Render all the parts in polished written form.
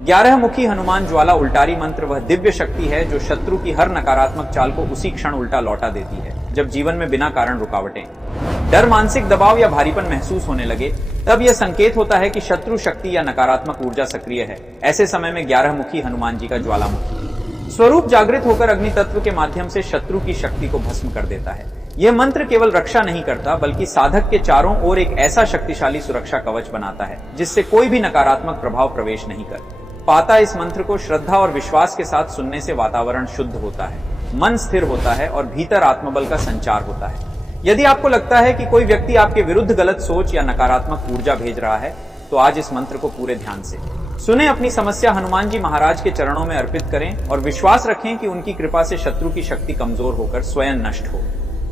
11 मुखी हनुमान ज्वाला उल्टारी मंत्र वह दिव्य शक्ति है जो शत्रु की हर नकारात्मक चाल को उसी क्षण उल्टा लौटा देती है जब जीवन में बिना कारण रुकावटें, डर, मानसिक दबाव या भारीपन महसूस होने लगे। तब यह संकेत होता है कि शत्रु शक्ति या नकारात्मक ऊर्जा सक्रिय है। ऐसे समय में 11 मुखी हनुमान जी का ज्वालामुखी स्वरूप जागृत होकर अग्नि तत्व के माध्यम से शत्रु की शक्ति को भस्म कर देता है। यह मंत्र केवल रक्षा नहीं करता बल्कि साधक के चारों ओर एक ऐसा शक्तिशाली सुरक्षा कवच बनाता है जिससे कोई भी नकारात्मक प्रभाव प्रवेश नहीं कर पाता। इस मंत्र को श्रद्धा और विश्वास के साथ सुनने से वातावरण शुद्ध होता है, मन स्थिर होता है और भीतर आत्मबल का संचार होता है। यदि आपको लगता है कि कोई व्यक्ति आपके विरुद्ध गलत सोच या नकारात्मक ऊर्जा भेज रहा है तो आज इस मंत्र को पूरे ध्यान से सुने, अपनी समस्या हनुमान जी महाराज के चरणों में अर्पित करें और विश्वास रखें कि उनकी कृपा से शत्रु की शक्ति कमजोर होकर स्वयं नष्ट हो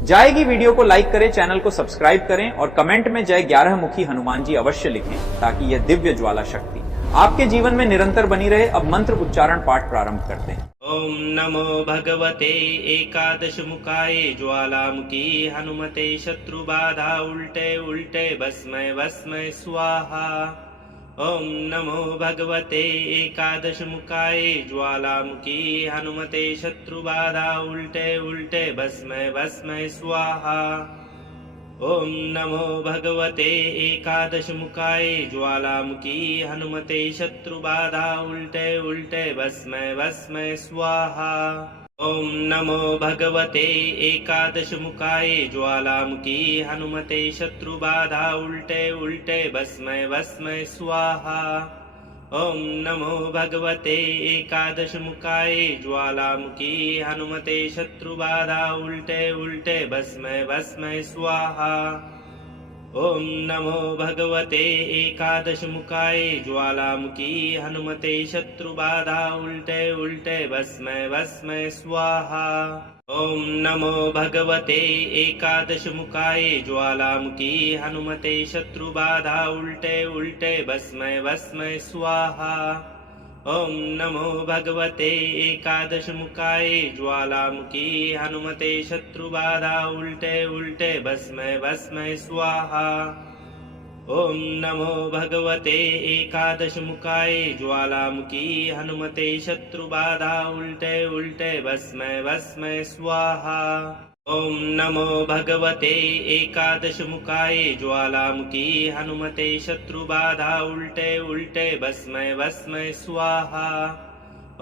जाएगी। वीडियो को लाइक करें, चैनल को सब्सक्राइब करें और कमेंट में जय 11 मुखी हनुमान जी अवश्य लिखें ताकि यह दिव्य ज्वाला शक्ति आपके जीवन में निरंतर बनी रहे। अब मंत्र उच्चारण पाठ प्रारंभ करते हैं। ओम नमो भगवते एकादश मुखाय ज्वालामुखी हनुमते शत्रु बाधा उल्टे उल्टे भस्मय भस्मय स्वाहा। ओम नमो भगवते एकादश मुखाय ज्वालामुखी हनुमते शत्रु बाधा उल्टे उल्टे भस्मय भस्मय स्वाहा। ओम नमो भगवते एकादश मुखाय ज्वालामुखी हनुमते शत्रु बाधा उल्टे उल्टे भस्मय भस्मय स्वाहा। ओम नमो भगवते एकादश मुखाय ज्वालामुखी हनुमते शत्रु बाधा उल्टे उल्टे भस्मय भस्मय स्वाहा। ओम नमो भगवते एकादश मुखाय ज्वालामुखी हनुमते शत्रु बाधा उल्टे उल्टे भस्मय भस्मय स्वाहा। ओम नमो भगवते एकादश मुखाय ज्वालामुखी हनुमते शत्रु बाधा उल्टे उल्टे भस्मय भस्मय स्वाहा। ओम नमो भगवते एकादश मुखाय ज्वालामुखी हनुमते शत्रु बाधा उल्टे उल्टे भस्मय भस्मय स्वाहा। ओम नमो भगवते एकादश मुखाय ज्वालामुखी हनुमते शत्रु बाधा उल्टे उल्टे भस्मय भस्मय स्वाहा। ओम नमो भगवते एकादश मुखाय ज्वालामुखी हनुमते शत्रु बाधा उल्टे उल्टे भस्मय भस्मय स्वाहा। ओम नमो भगवते एकादश मुखाय ज्वालामुखी हनुमते शत्रु बाधा उल्टे उल्टे भस्मय भस्मय स्वाहा।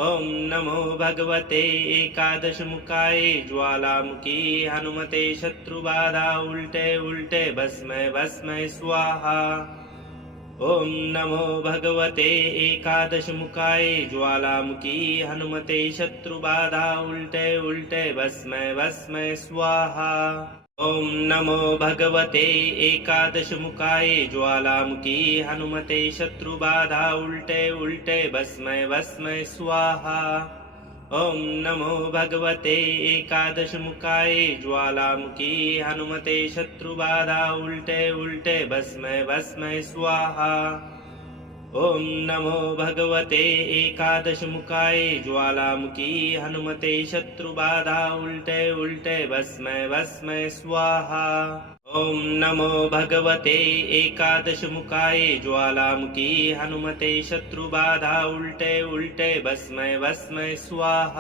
ओम नमो भगवते एकादश मुखाय ज्वालामुखी हनुमते शत्रु बाधा उल्टे उल्टे भस्मय भस्मय स्वाहा। ओम नमो भगवते एकादश मुखाय ज्वालामुखी हनुमते शत्रु बाधा उल्टे उल्टे भस्मय भस्मय स्वाहा। ओम नमो भगवते एकादश मुखाय ज्वालामुखी हनुमते शत्रु बाधा उल्टे उल्टे भस्मय भस्मय स्वाहा। ओम नमो भगवते एकादश मुखाय ज्वालामुखी हनुमते शत्रु बाधा उल्टे उल्टे भस्मय भस्मय स्वाहा। ओम नमो भगवते एकादश मुखाय ज्वालामुखी हनुमते शत्रु बाधा उल्टे उल्टे भस्मय भस्मय स्वाहा। ओम नमो भगवते एकादश मुखाय ज्वालामुखी हनुमते शत्रु बाधा उल्टे उल्टे भस्मय भस्मय स्वाहा।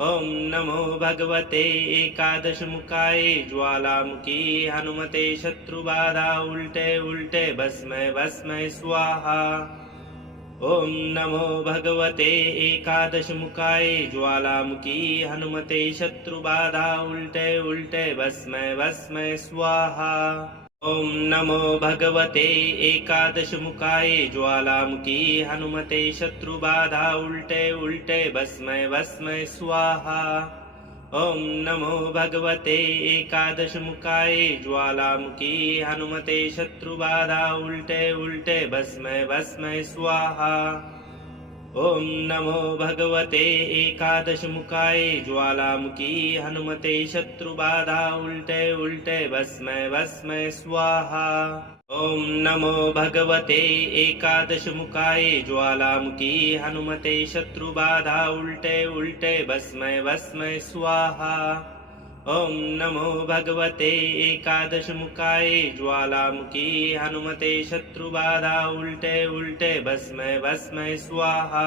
ओम नमो भगवते एकादश मुखाय ज्वालामुखी हनुमते शत्रु बाधा उल्टे उल्टे भस्मय भस्मय स्वाहा। ओम नमो भगवते एकादश मुखाय ज्वालामुखी हनुमते शत्रु बाधा उल्टे उल्टे भस्मय भस्मय स्वाहा। ओम नमो भगवते एकादश मुखाय ज्वालामुखी हनुमते शत्रु बाधा उल्टे उल्टे भस्मय भस्मय स्वाहा। ओम नमो भगवते एकादश मुखाय ज्वालामुखी हनुमते शत्रु बाधा उल्टे उल्टे भस्मय भस्मय स्वाहा। ओम नमो भगवते एकादश मुखाय ज्वालामुखी हनुमते शत्रु बाधा उल्टे उल्टे भस्मय भस्मय स्वाहा। ओम नमो भगवते एकादश मुखाय ज्वालामुखी हनुमते शत्रु बाधा उल्टे उल्टे भस्मय भस्मय स्वाहा। ॐ नमो भगवते एकादशमुखाय ज्वालामुखी हनुमते शत्रुबाधा उल्टे उल्टे भस्मै भस्मै स्वाहा।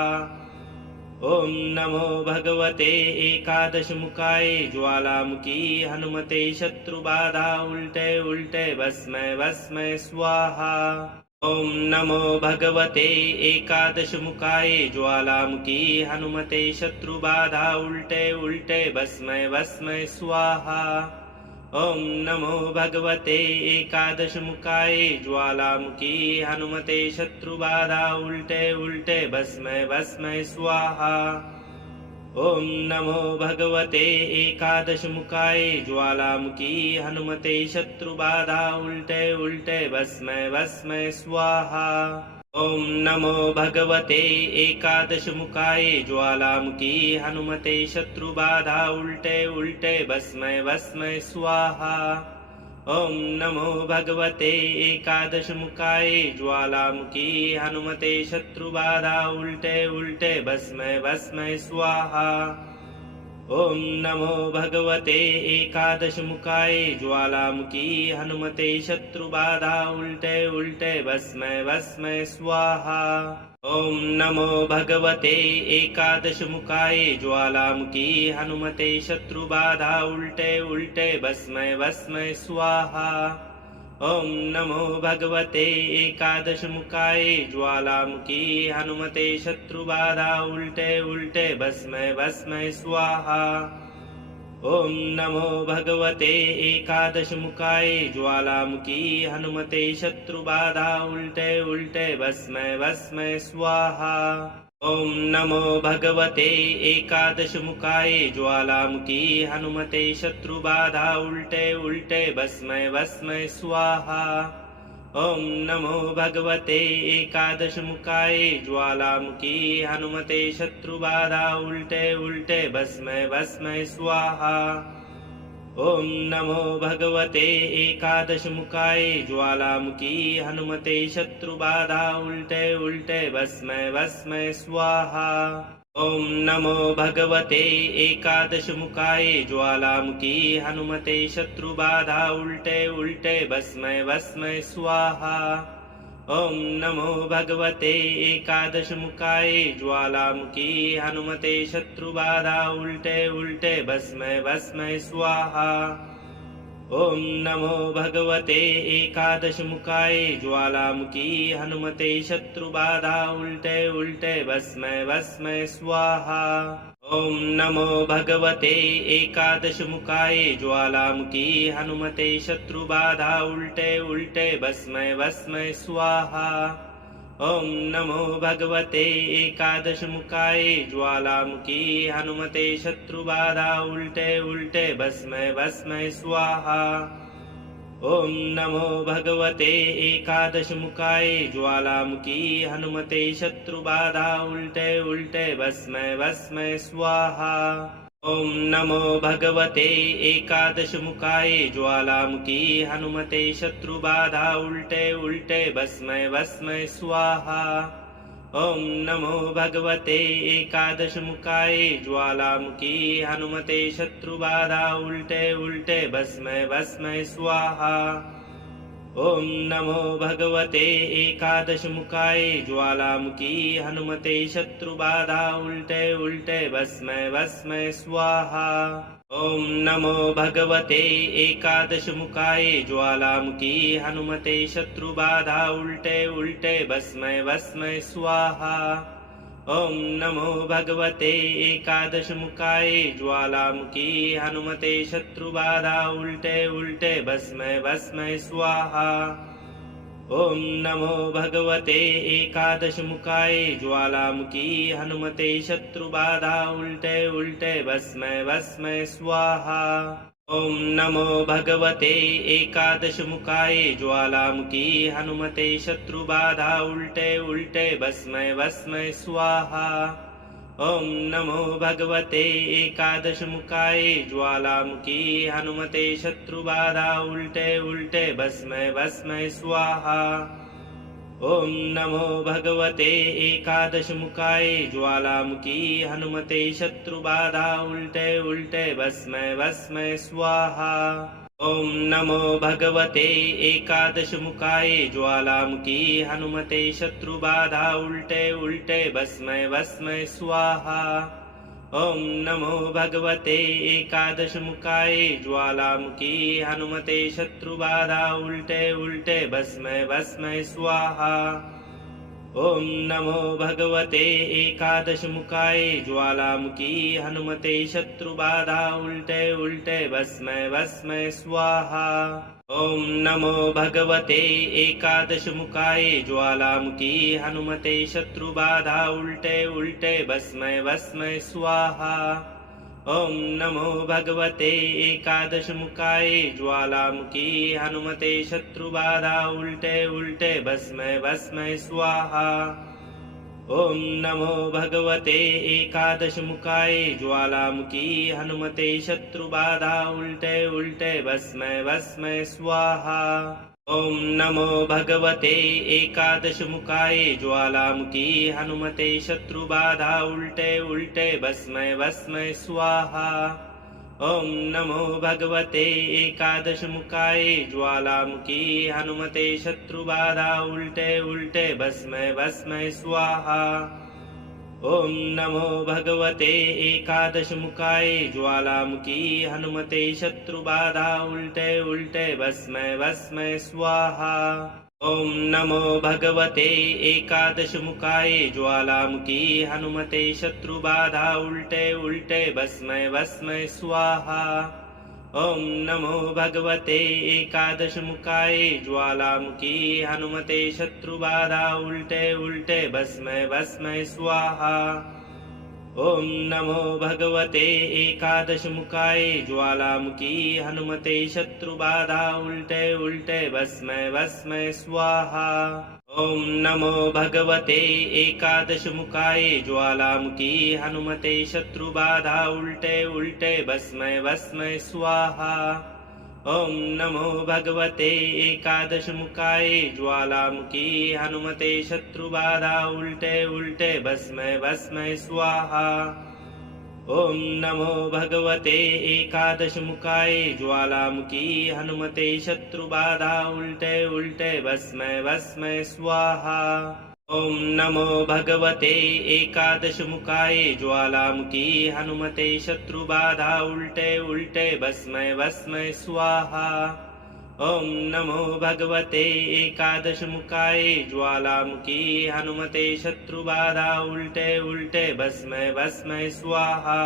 ॐ नमो भगवते एकादशमुखाय ज्वालामुखी हनुमते शत्रुबाधा उल्टे उल्टे भस्मै भस्मै स्वाहा। ॐ नमो भगवते एकादशमुखाय ज्वालामुखी हनुमते शत्रुबाधा उल्टे उल्टे भस्मै भस्मै स्वाहा। ॐ नमो भगवते एकादशमुखाय ज्वालामुखी हनुमते शत्रुबाधा उल्टे उल्टे भस्मै भस्मै स्वाहा। ॐ नमो भगवते एकादशमुखाय ज्वालामुखी हनुमते शत्रुबाधा उल्टे उल्टे भस्मै भस्मै स्वाहा। ॐ नमो भगवते एकादशमुखाय ज्वालामुखी हनुमते शत्रुबाधा उल्टे उल्टे भस्मै भस्मै स्वाहा। ॐ नमो भगवते एकादशमुखाय ज्वालामुखी हनुमते शत्रुबाधा उल्टे उल्टे भस्मै भस्मै स्वाहा। ॐ नमो भगवते एकादशमुखाय ज्वालामुखी हनुमते शत्रुबाधा उल्टे उल्टे भस्मै भस्मै स्वाहा। ॐ नमो भगवते एकादशमुखाय ज्वालामुखी हनुमते शत्रुबाधा उल्टे उल्टे भस्मै भस्मै स्वाहा। ॐ नमो भगवते एकादशमुखाय ज्वालामुखी हनुमते शत्रुबाधा उल्टे उल्टे भस्मै भस्मै स्वाहा। ॐ नमो भगवते एकादशमुखाय ज्वालामुखी हनुमते शत्रुबाधा उल्टे उल्टे भस्मै भस्मै स्वाहा। ॐ नमो भगवते एकादशमुखाय ज्वालामुखी हनुमते शत्रुबाधा उल्टे उल्टे भस्मै भस्मै स्वाहा। ॐ नमो भगवते एकादशमुखाय ज्वालामुखी हनुमते शत्रुबाधा उल्टे उल्टे भस्मै भस्मै स्वाहा। ॐ नमो भगवते एकादशमुखाय ज्वालामुखी हनुमते शत्रुबाधा उल्टे उल्टे भस्मै भस्मै स्वाहा। ॐ नमो भगवते एकादशमुखाय ज्वालामुखी हनुमते शत्रुबाधा उल्टे उल्टे भस्मै भस्मै स्वाहा। ॐ नमो भगवते एकादशमुखाय ज्वालामुखी हनुमते शत्रुबाधा उल्टे उल्टे भस्मै भस्मै स्वाहा। ॐ नमो भगवते एकादशमुखाय ज्वालामुखी हनुमते शत्रुबाधा उल्टे उल्टे भस्मै भस्मै स्वाहा। ॐ नमो भगवते एकादशमुखाय ज्वालामुखी हनुमते शत्रुबाधा उल्टे उल्टे भस्मै भस्मै स्वाहा। ॐ नमो भगवते एकादशमुखाय ज्वालामुखी हनुमते शत्रुबाधा उल्टे उल्टे भस्मै भस्मै स्वाहा। ॐ नमो भगवते एकादशमुखाय ज्वालामुखी हनुमते शत्रुबाधा उल्टे उल्टे भस्मै भस्मै स्वाहा। ॐ नमो भगवते एकादशमुखाय ज्वालामुखी हनुमते शत्रुबाधा उल्टे उल्टे भस्मै भस्मै स्वाहा। ॐ नमो भगवते एकादशमुखाय ज्वालामुखी हनुमते शत्रुबाधा उल्टे उल्टे भस्मै भस्मै स्वाहा। ॐ नमो भगवते एकादशमुखाय ज्वालामुखी हनुमते शत्रुबाधा उल्टे उल्टे भस्मै भस्मै स्वाहा। ॐ नमो भगवते एकादशमुखाय ज्वालामुखी हनुमते शत्रुबाधा उल्टे उल्टे भस्मै भस्मै स्वाहा। ॐ नमो भगवते एकादशमुखाय ज्वालामुखी हनुमते शत्रुबाधा उल्टे उल्टे भस्मै भस्मै स्वाहा। ॐ नमो भगवते एकादशमुखाय ज्वालामुखी हनुमते शत्रुबाधा उल्टे उल्टे भस्मै भस्मै स्वाहा। ॐ नमो भगवते एकादशमुखाय ज्वालामुखी हनुमते शत्रुबाधा उल्टे उल्टे भस्मै भस्मै स्वाहा। ॐ नमो भगवते एकादशमुखाय ज्वालामुखी हनुमते शत्रुबाधा उल्टे उल्टे भस्मै भस्मै स्वाहा। ॐ नमो भगवते एकादशमुखाय ज्वालामुखी हनुमते शत्रुबाधा उल्टे उल्टे भस्मै भस्मै स्वाहा। ॐ नमो भगवते एकादशमुखाय ज्वालामुखी हनुमते शत्रुबाधा उल्टे उल्टे भस्मै भस्मै स्वाहा। ॐ नमो भगवते एकादशमुखाय ज्वालामुखी हनुमते शत्रुबाधा उल्टे उल्टे भस्मै भस्मै स्वाहा। ॐ नमो भगवते एकादशमुखाय ज्वालामुखी हनुमते शत्रुबाधा उल्टे उल्टे भस्मै भस्मै स्वाहा। ॐ नमो भगवते एकादशमुखाय ज्वालामुखी हनुमते शत्रुबाधा उल्टे उल्टे भस्मै भस्मै स्वाहा। ॐ नमो भगवते एकादशमुखाय ज्वालामुखी हनुमते शत्रुबाधा उल्टे उल्टे भस्मै भस्मै स्वाहा। ॐ नमो भगवते एकादशमुखाय ज्वालामुखी हनुमते शत्रुबाधा उल्टे उल्टे भस्मै भस्मै स्वाहा। ॐ नमो भगवते एकादशमुखाय ज्वालामुखी हनुमते शत्रुबाधा उल्टे उल्टे भस्मै भस्मै स्वाहा। ॐ नमो भगवते एकादशमुखाय ज्वालामुखी हनुमते शत्रुबाधा उल्टे उल्टे भस्मै भस्मै स्वाहा। ॐ नमो भगवते एकादशमुखाय ज्वालामुखी हनुमते शत्रुबाधा उल्टे उल्टे भस्मै भस्मै स्वाहा। ॐ नमो भगवते एकादशमुखाय ज्वालामुखी हनुमते शत्रुबाधा उल्टे उल्टे भस्मै भस्मै स्वाहा। ॐ नमो भगवते एकादशमुखाय ज्वालामुखी हनुमते शत्रुबाधा उल्टे उल्टे भस्मै भस्मै स्वाहा। ॐ नमो भगवते एकादशमुखाय ज्वालामुखी हनुमते शत्रुबाधा उल्टे उल्टे भस्मै भस्मै स्वाहा। ॐ नमो भगवते एकादशमुखाय ज्वालामुखी हनुमते शत्रुबाधा उल्टे उल्टे भस्मै भस्मै स्वाहा। ॐ नमो भगवते एकादशमुखाय ज्वालामुखी हनुमते शत्रुबाधा उल्टे उल्टे भस्मै भस्मै स्वाहा। ॐ नमो भगवते एकादशमुखाय ज्वालामुखी हनुमते शत्रुबाधा उल्टे उल्टे भस्मै भस्मै स्वाहा। ॐ नमो भगवते एकादशमुखाय ज्वालामुखी हनुमते शत्रुबाधा उल्टे उल्टे भस्मै भस्मै स्वाहा। ॐ नमो भगवते एकादशमुखाय ज्वालामुखी हनुमते शत्रुबाधा उल्टे उल्टे भस्मै भस्मै स्वाहा।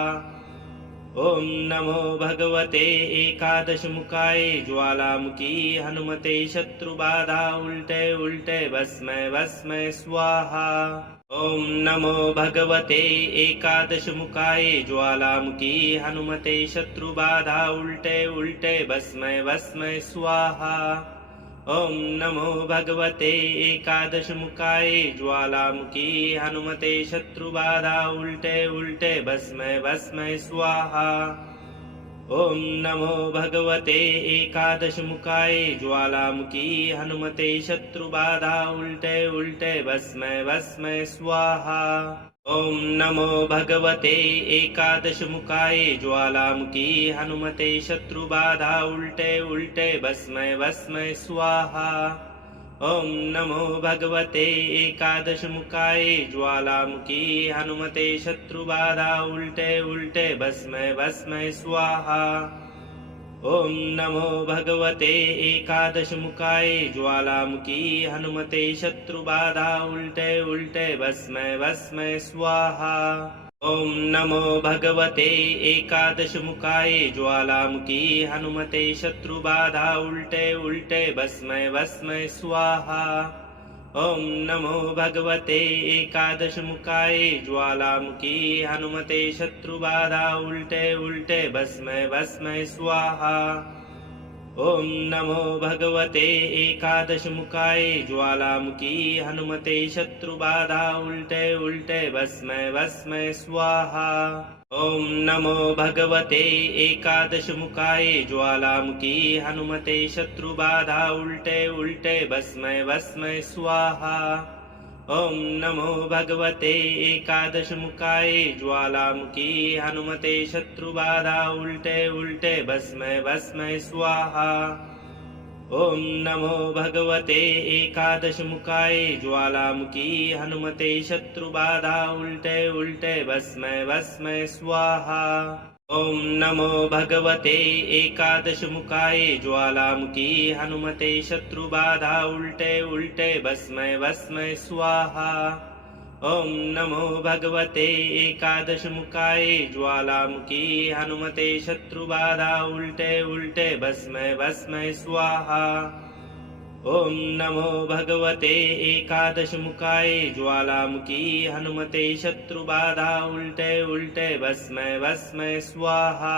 ॐ नमो भगवते एकादशमुखाय ज्वालामुखी हनुमते शत्रुबाधा उल्टे उल्टे भस्मै भस्मै स्वाहा। ॐ नमो भगवते एकादशमुखाय ज्वालामुखी हनुमते शत्रुबाधा उल्टे उल्टे भस्मै भस्मै स्वाहा। ॐ नमो भगवते एकादशमुखाय ज्वालामुखी हनुमते शत्रुबाधा उल्टे उल्टे भस्मै भस्मै स्वाहा। ॐ नमो भगवते एकादशमुखाय ज्वालामुखी हनुमते शत्रुबाधा उल्टे उल्टे भस्मै भस्मै स्वाहा। ॐ नमो भगवते एकादशमुखाय ज्वालामुखी हनुमते शत्रुबाधा उल्टे उल्टे भस्मै भस्मै स्वाहा। ॐ नमो भगवते एकादशमुखाय ज्वालामुखी हनुमते शत्रुबाधा उल्टे उल्टे भस्मै भस्मै स्वाहा। ॐ नमो भगवते एकादशमुखाय ज्वालामुखी हनुमते शत्रुबाधा उल्टे उल्टे भस्मै भस्मै स्वाहा। ॐ नमो भगवते एकादशमुखाय ज्वालामुखी हनुमते शत्रुबाधा उल्टे उल्टे भस्मै भस्मै स्वाहा। ॐ नमो भगवते एकादशमुखाय ज्वालामुखी हनुमते शत्रुबाधा उल्टे उल्टे भस्मै भस्मै स्वाहा। ॐ नमो भगवते एकादशमुखाय ज्वालामुखी हनुमते शत्रुबाधा उल्टे उल्टे भस्मै भस्मै स्वाहा। ॐ नमो भगवते एकादशमुखाय ज्वालामुखी हनुमते शत्रुबाधा उल्टे उल्टे भस्मै भस्मै स्वाहा। ॐ नमो भगवते एकादशमुखाय ज्वालामुखी हनुमते शत्रुबाधा उल्टे उल्टे भस्मै भस्मै स्वाहा। ॐ नमो भगवते एकादशमुखाय ज्वालामुखी हनुमते शत्रुबाधा उल्टे उल्टे भस्मै भस्मै स्वाहा। ॐ नमो भगवते एकादशमुखाय ज्वालामुखी हनुमते शत्रुबाधा उल्टे उल्टे भस्मै भस्मै स्वाहा। ॐ नमो भगवते एकादशमुखाय ज्वालामुखी हनुमते शत्रुबाधा उल्टे उल्टे भस्मै भस्मै स्वाहा। ॐ नमो भगवते एकादशमुखाय ज्वालामुखी हनुमते शत्रुबाधा उल्टे उल्टे भस्मै भस्मै स्वाहा।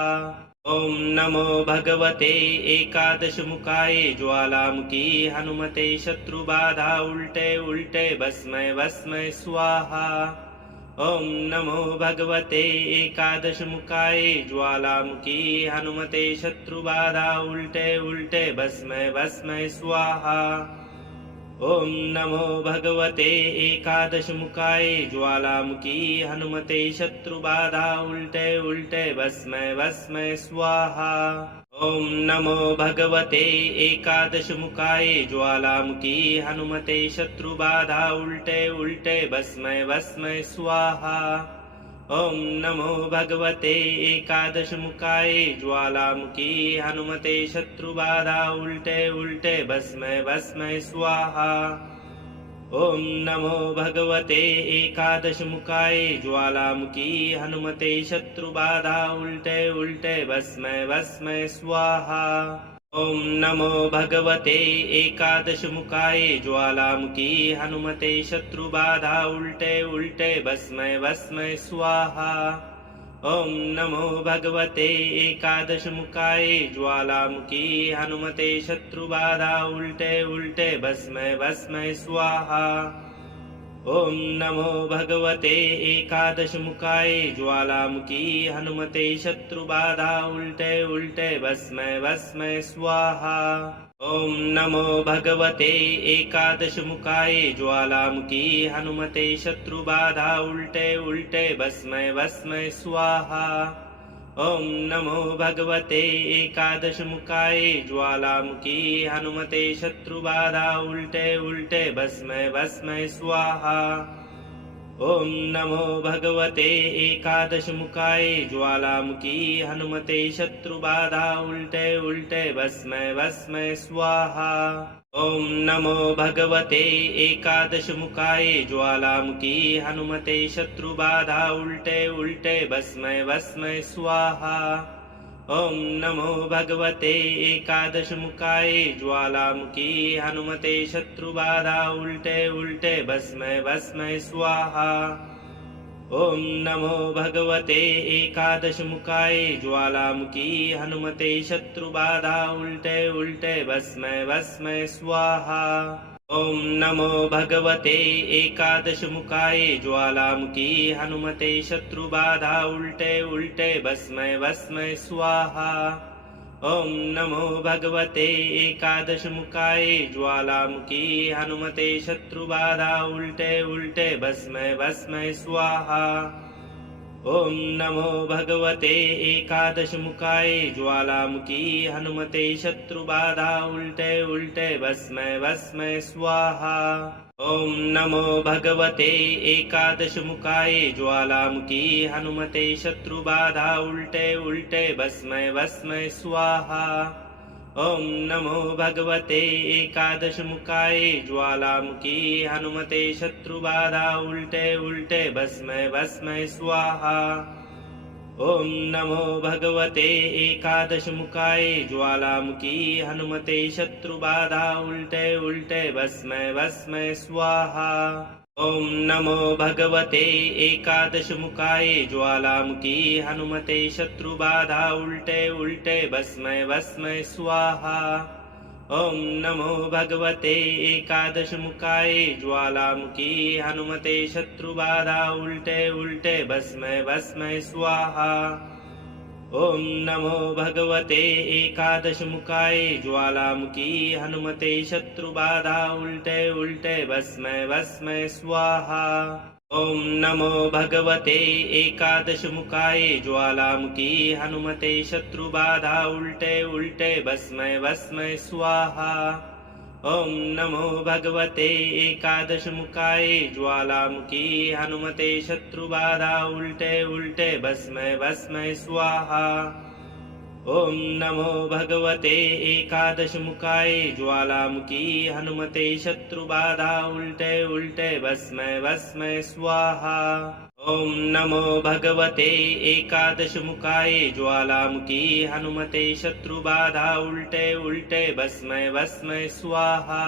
ॐ नमो भगवते एकादशमुखाय ज्वालामुखी हनुमते शत्रुबाधा उल्टे उल्टे भस्मै भस्मै स्वाहा। ॐ नमो भगवते एकादशमुखाय ज्वालामुखी हनुमते शत्रुबाधा उल्टे उल्टे भस्मै भस्मै स्वाहा। ॐ नमो भगवते एकादशमुखाय ज्वालामुखी हनुमते शत्रुबाधा उल्टे उल्टे भस्मै भस्मै स्वाहा। ॐ नमो भगवते एकादशमुखाय ज्वालामुखी हनुमते शत्रुबाधा उल्टे उल्टे भस्मै भस्मै स्वाहा। ॐ नमो भगवते एकादशमुखाय ज्वालामुखी हनुमते शत्रुबाधा उल्टे उल्टे भस्मै भस्मै स्वाहा। ॐ नमो भगवते एकादशमुखाय ज्वालामुखी हनुमते शत्रुबाधा उल्टे उल्टे भस्मै भस्मै स्वाहा। ॐ नमो भगवते एकादशमुखाय ज्वालामुखी हनुमते शत्रुबाधा उल्टे उल्टे भस्मै भस्मै स्वाहा। ॐ नमो भगवते एकादशमुखाय ज्वालामुखी हनुमते शत्रुबाधा उल्टे उल्टे भस्मै भस्मै स्वाहा। ॐ नमो भगवते एकादशमुखाय ज्वालामुखी हनुमते शत्रुबाधा उल्टे उल्टे भस्मै भस्मै स्वाहा। ॐ नमो भगवते एकादशमुखाय ज्वालामुखी हनुमते शत्रुबाधा उल्टे उल्टे भस्मै भस्मै स्वाहा। ॐ नमो भगवते एकादशमुखाय ज्वालामुखी हनुमते शत्रुबाधा उल्टे उल्टे भस्मै भस्मै स्वाहा। ॐ नमो भगवते एकादशमुखाय ज्वालामुखी हनुमते शत्रुबाधा उल्टे उल्टे भस्मै भस्मै स्वाहा। ॐ नमो भगवते एकादशमुखाय ज्वालामुखी हनुमते शत्रुबाधा उल्टे उल्टे भस्मै भस्मै स्वाहा। ॐ नमो भगवते एकादशमुखाय ज्वालामुखी हनुमते शत्रुबाधा उल्टे उल्टे भस्मै भस्मै स्वाहा। ॐ नमो भगवते एकादशमुखाय ज्वालामुखी हनुमते शत्रुबाधा उल्टे उल्टे भस्मै भस्मै स्वाहा। ॐ नमो भगवते एकादशमुखाय ज्वालामुखी हनुमते शत्रुबाधा उल्टे उल्टे भस्मै भस्मै स्वाहा। ॐ नमो भगवते एकादशमुखाय ज्वालामुखी हनुमते शत्रुबाधा उल्टे उल्टे भस्मै भस्मै स्वाहा। ॐ नमो भगवते एकादशमुखाय ज्वालामुखी हनुमते शत्रुबाधा उल्टे उल्टे भस्मै भस्मै स्वाहा। ॐ नमो भगवते एकादशमुखाय ज्वालामुखी हनुमते शत्रुबाधा उल्टे उल्टे भस्मै भस्मै स्वाहा। ॐ नमो भगवते एकादशमुखाय ज्वालामुखी हनुमते शत्रुबाधा उल्टे उल्टे भस्मै भस्मै स्वाहा। ॐ नमो भगवते एकादशमुखाय ज्वालामुखी हनुमते शत्रुबाधा उल्टे उल्टे भस्मै भस्मै स्वाहा। ॐ नमो भगवते एकादशमुखाय ज्वालामुखी हनुमते शत्रुबाधा उल्टे उल्टे भस्मै भस्मै स्वाहा। ॐ नमो भगवते एकादशमुखाय ज्वालामुखी हनुमते शत्रुबाधा उल्टे उल्टे भस्मै भस्मै स्वाहा। ॐ नमो भगवते एकादशमुखाय ज्वालामुखी हनुमते शत्रुबाधा उल्टे उल्टे भस्मै भस्मै स्वाहा। ॐ नमो भगवते एकादशमुखाय ज्वालामुखी हनुमते शत्रुबाधा उल्टे उल्टे भस्मै भस्मै स्वाहा। ॐ नमो भगवते एकादशमुखाय ज्वालामुखी हनुमते शत्रुबाधा उल्टे उल्टे भस्मै भस्मै स्वाहा। ॐ नमो भगवते एकादशमुखाय ज्वालामुखी हनुमते शत्रुबाधा उल्टे उल्टे भस्मै भस्मै स्वाहा। ॐ नमो भगवते एकादशमुखाय ज्वालामुखी हनुमते शत्रुबाधा उल्टे उल्टे भस्मै भस्मै स्वाहा।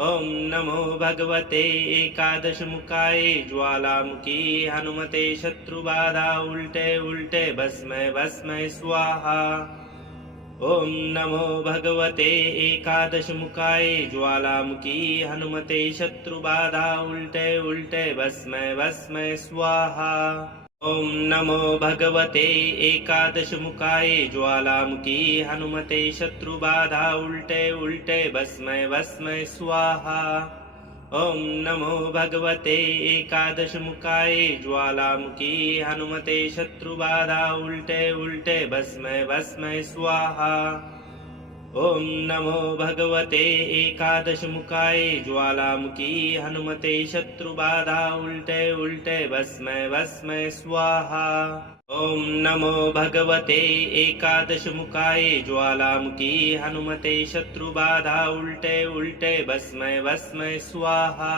ॐ नमो भगवते एकादशमुखाय ज्वालामुखी हनुमते शत्रुबाधा उल्टे उल्टे भस्मै भस्मै स्वाहा। ॐ नमो भगवते एकादशमुखाय ज्वालामुखी हनुमते शत्रुबाधा उल्टे उल्टे भस्मै भस्मै स्वाहा। ॐ नमो भगवते एकादशमुखाय ज्वालामुखी हनुमते शत्रुबाधा उल्टे उल्टे भस्मै भस्मै स्वाहा। ॐ नमो भगवते एकादशमुखाय ज्वालामुखी हनुमते शत्रुबाधा उल्टे उल्टे भस्मै भस्मै स्वाहा। ॐ नमो भगवते एकादशमुखाय ज्वालामुखी हनुमते शत्रुबाधा उल्टे उल्टे भस्मै भस्मै स्वाहा। ॐ नमो भगवते एकादशमुखाय ज्वालामुखी हनुमते शत्रुबाधा उल्टे उल्टे भस्मै भस्मै स्वाहा।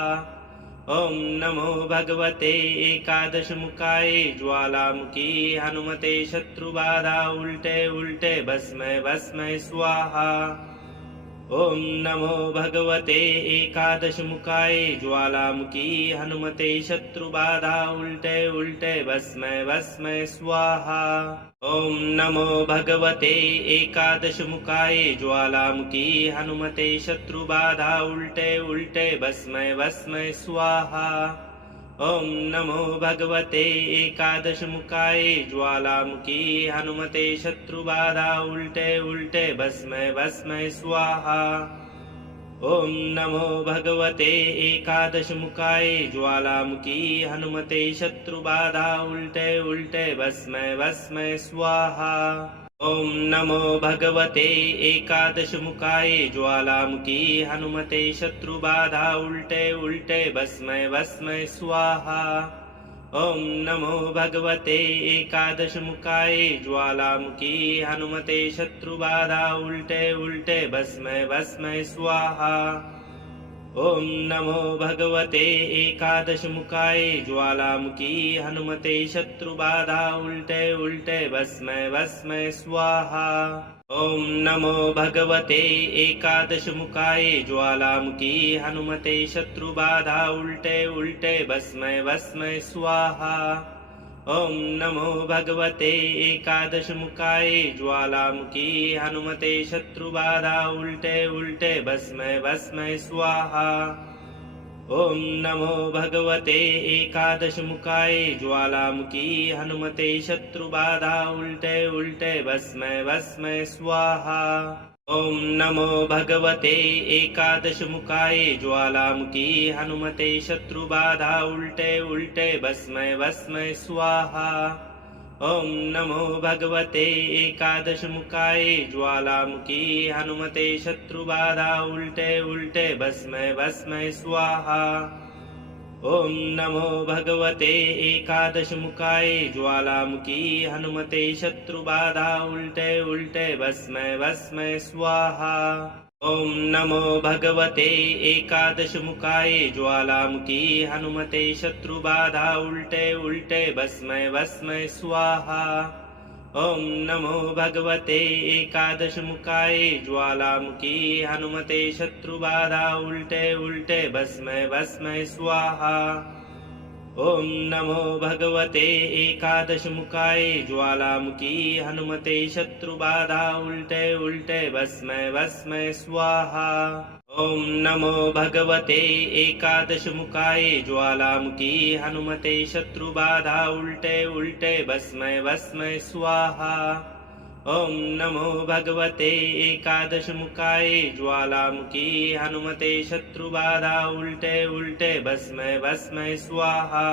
ॐ नमो भगवते एकादशमुखाय ज्वालामुखी हनुमते शत्रुबाधा उल्टे उल्टे भस्मै भस्मै स्वाहा। ॐ नमो भगवते एकादशमुखाय ज्वालामुखी हनुमते शत्रुबाधा उल्टे उल्टे भस्मै भस्मै स्वाहा। ॐ नमो भगवते एकादशमुखाय ज्वालामुखी हनुमते शत्रुबाधा उल्टे उल्टे भस्मै भस्मै स्वाहा। ॐ नमो भगवते एकादशमुखाय ज्वालामुखी हनुमते शत्रुबाधा उल्टे उल्टे भस्मै भस्मै स्वाहा। ॐ नमो भगवते एकादशमुखाय ज्वालामुखी हनुमते शत्रुबाधा उल्टे उल्टे भस्मै भस्मै स्वाहा। ॐ नमो भगवते एकादशमुखाय ज्वालामुखी हनुमते शत्रुबाधा उल्टे उल्टे भस्मै भस्मै स्वाहा। ॐ नमो भगवते एकादशमुखाय ज्वालामुखी हनुमते शत्रुबाधा उल्टे उल्टे भस्मै भस्मै स्वाहा। ॐ नमो भगवते एकादशमुखाय ज्वालामुखी हनुमते शत्रुबाधा उल्टे उल्टे भस्मै भस्मै स्वाहा। ॐ नमो भगवते एकादशमुखाय ज्वालामुखी हनुमते शत्रुबाधा उल्टे उल्टे भस्मै भस्मै स्वाहा। ॐ नमो भगवते एकादशमुखाय ज्वालामुखी हनुमते शत्रुबाधा उल्टे उल्टे भस्मै भस्मै स्वाहा। ॐ नमो भगवते एकादशमुखाय ज्वालामुखी हनुमते शत्रुबाधा उल्टे उल्टे भस्मै भस्मै स्वाहा। ॐ नमो भगवते एकादशमुखाय ज्वालामुखी हनुमते शत्रुबाधा उल्टे उल्टे भस्मै भस्मै स्वाहा। ॐ नमो भगवते एकादशमुखाय ज्वालामुखी हनुमते शत्रुबाधा उल्टे उल्टे भस्मै भस्मै स्वाहा। ॐ नमो भगवते एकादशमुखाय ज्वालामुखी हनुमते शत्रुबाधा उल्टे उल्टे भस्मै भस्मै स्वाहा। ॐ नमो भगवते एकादशमुखाय ज्वालामुखी हनुमते शत्रुबाधा उल्टे उल्टे भस्मै भस्मै स्वाहा। ॐ नमो भगवते एकादशमुखाय ज्वालामुखी हनुमते शत्रुबाधा उल्टे उल्टे भस्मै भस्मै स्वाहा। ॐ नमो भगवते एकादशमुखाय ज्वालामुखी हनुमते शत्रुबाधा उल्टे उल्टे भस्मै भस्मै स्वाहा। ॐ नमो भगवते एकादशमुखाय ज्वालामुखी हनुमते शत्रुबाधा उल्टे उल्टे भस्मै भस्मै स्वाहा। ॐ नमो भगवते एकादशमुखाय ज्वालामुखी हनुमते शत्रुबाधा उल्टे उल्टे भस्मै भस्मै स्वाहा।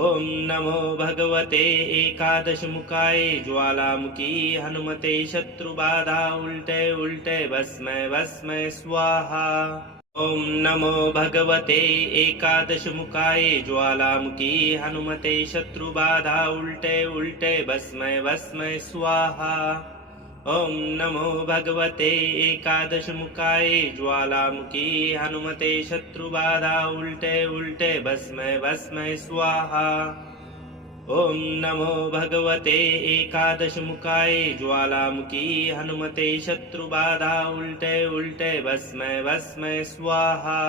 ॐ नमो भगवते एकादशमुखाय ज्वालामुखी हनुमते शत्रुबाधा उल्टे उल्टे भस्मै भस्मै स्वाहा। ॐ नमो भगवते एकादशमुखाय ज्वालामुखी हनुमते शत्रुबाधा उल्टे उल्टे भस्मै भस्मै स्वाहा। ॐ नमो भगवते एकादशमुखाय ज्वालामुखी हनुमते शत्रुबाधा उल्टे उल्टे भस्मै भस्मै स्वाहा। ॐ नमो भगवते एकादशमुखाय ज्वालामुखी हनुमते शत्रुबाधा उल्टे उल्टे भस्मै भस्मै स्वाहा।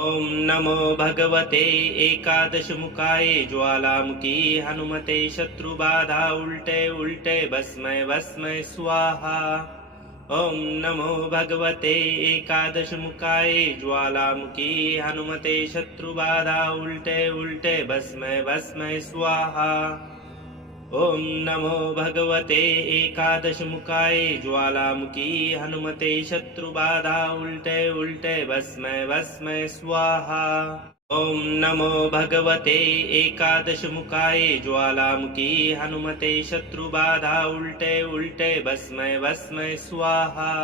ॐ नमो भगवते एकादशमुखाय ज्वालामुखी हनुमते शत्रुबाधा उल्टे उल्टे भस्मै भस्मै स्वाहा। ॐ नमो भगवते एकादशमुखाय ज्वालामुखी हनुमते शत्रुबाधा उल्टे उल्टे भस्मै भस्मै स्वाहा। ॐ नमो भगवते एकादशमुखाय ज्वालामुखी हनुमते शत्रुबाधा उल्टे उल्टे भस्मै भस्मै स्वाहा। ॐ नमो भगवते एकादशमुखाय ज्वालामुखी हनुमते शत्रुबाधा उल्टे उल्टे भस्मै भस्मै स्वाहा।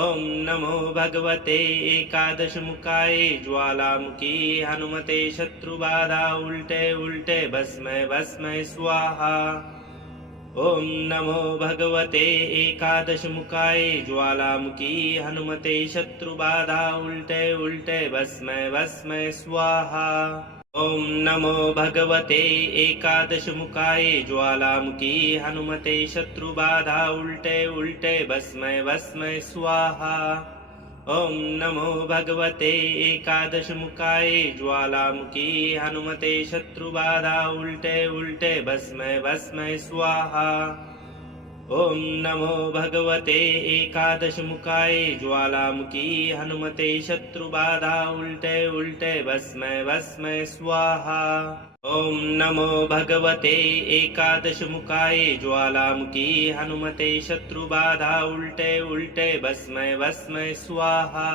ॐ नमो भगवते एकादशमुखाय ज्वालामुखी हनुमते शत्रुबाधा उल्टे उल्टे भस्मै भस्मै स्वाहा। ॐ नमो भगवते एकादशमुखाय ज्वालामुखी हनुमते शत्रुबाधा उल्टे उल्टे भस्मै भस्मै स्वाहा। ॐ नमो भगवते एकादशमुखाय ज्वालामुखी हनुमते शत्रुबाधा उल्टे उल्टे भस्मै भस्मै स्वाहा। ॐ नमो भगवते एकादशमुखाय ज्वालामुखी हनुमते शत्रुबाधा उल्टे उल्टे भस्मै भस्मै स्वाहा। ॐ नमो भगवते एकादशमुखाय ज्वालामुखी हनुमते शत्रुबाधा उल्टे उल्टे भस्मै भस्मै स्वाहा। ॐ नमो भगवते एकादशमुखाय ज्वालामुखी हनुमते शत्रुबाधा उल्टे उल्टे भस्मै भस्मै स्वाहा।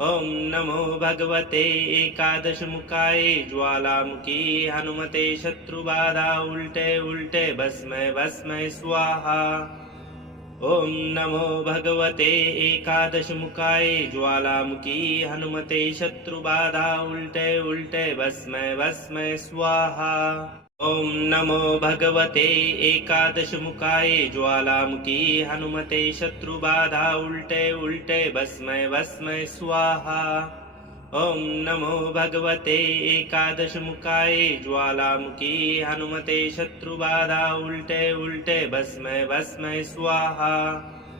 ॐ नमो भगवते एकादशमुखाय ज्वालामुखी हनुमते शत्रुबाधा उल्टे उल्टे भस्मै भस्मै स्वाहा। ॐ नमो भगवते एकादशमुखाय ज्वालामुखी हनुमते शत्रुबाधा उल्टे उल्टे भस्मै भस्मै स्वाहा। ॐ नमो भगवते एकादशमुखाय ज्वालामुखी हनुमते शत्रुबाधा उल्टे उल्टे भस्मै भस्मै स्वाहा। ॐ नमो भगवते एकादशमुखाय ज्वालामुखी हनुमते शत्रुबाधा उल्टे उल्टे भस्मै भस्मै स्वाहा।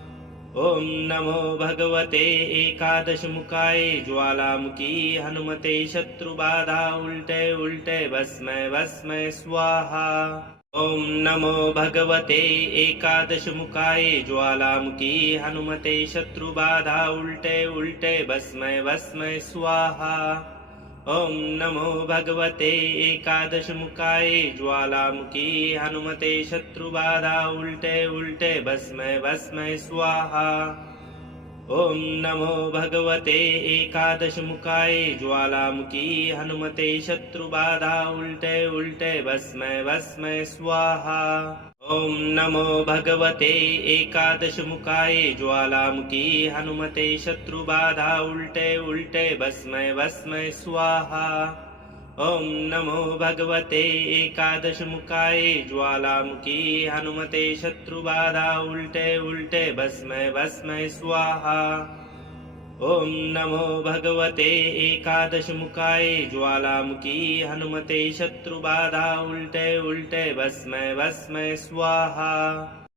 ॐ नमो भगवते एकादशमुखाय ज्वालामुखी हनुमते शत्रुबाधा उल्टे उल्टे भस्मै भस्मै स्वाहा। ॐ नमो भगवते एकादशमुखाय ज्वालामुखी हनुमते शत्रुबाधा उल्टे उल्टे भस्मै भस्मै स्वाहा। ॐ नमो भगवते एकादशमुखाय ज्वालामुखी हनुमते शत्रुबाधा उल्टे उल्टे भस्मै भस्मै स्वाहा। ॐ नमो भगवते एकादशमुखाय ज्वालामुखी हनुमते शत्रुबाधा उल्टे उल्टे भस्मै भस्मै स्वाहा। ॐ नमो भगवते एकादशमुखाय ज्वालामुखी हनुमते शत्रुबाधा उल्टे उल्टे भस्मै भस्मै स्वाहा। ॐ नमो भगवते एकादशमुखाय ज्वालामुखी हनुमते शत्रुबाधा उल्टे उल्टे भस्मै भस्मै स्वाहा। ॐ नमो भगवते एकादशमुखाय ज्वालामुखी हनुमते शत्रुबाधा उल्टे उल्टे भस्मै भस्मै स्वाहा।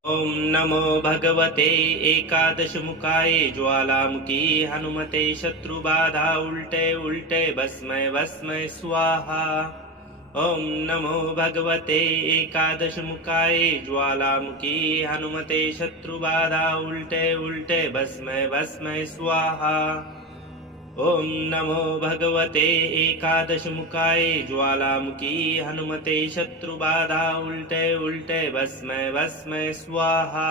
ॐ नमो भगवते एकादशमुखाय ज्वालामुखी हनुमते शत्रुबाधा उल्टे उल्टे भस्मै भस्मै स्वाहा। ॐ नमो भगवते एकादशमुखाय ज्वालामुखी हनुमते शत्रुबाधा उल्टे उल्टे भस्मै भस्मै स्वाहा। ॐ नमो भगवते एकादशमुखाय ज्वालामुखी हनुमते शत्रुबाधा उल्टे उल्टे भस्मै भस्मै स्वाहा।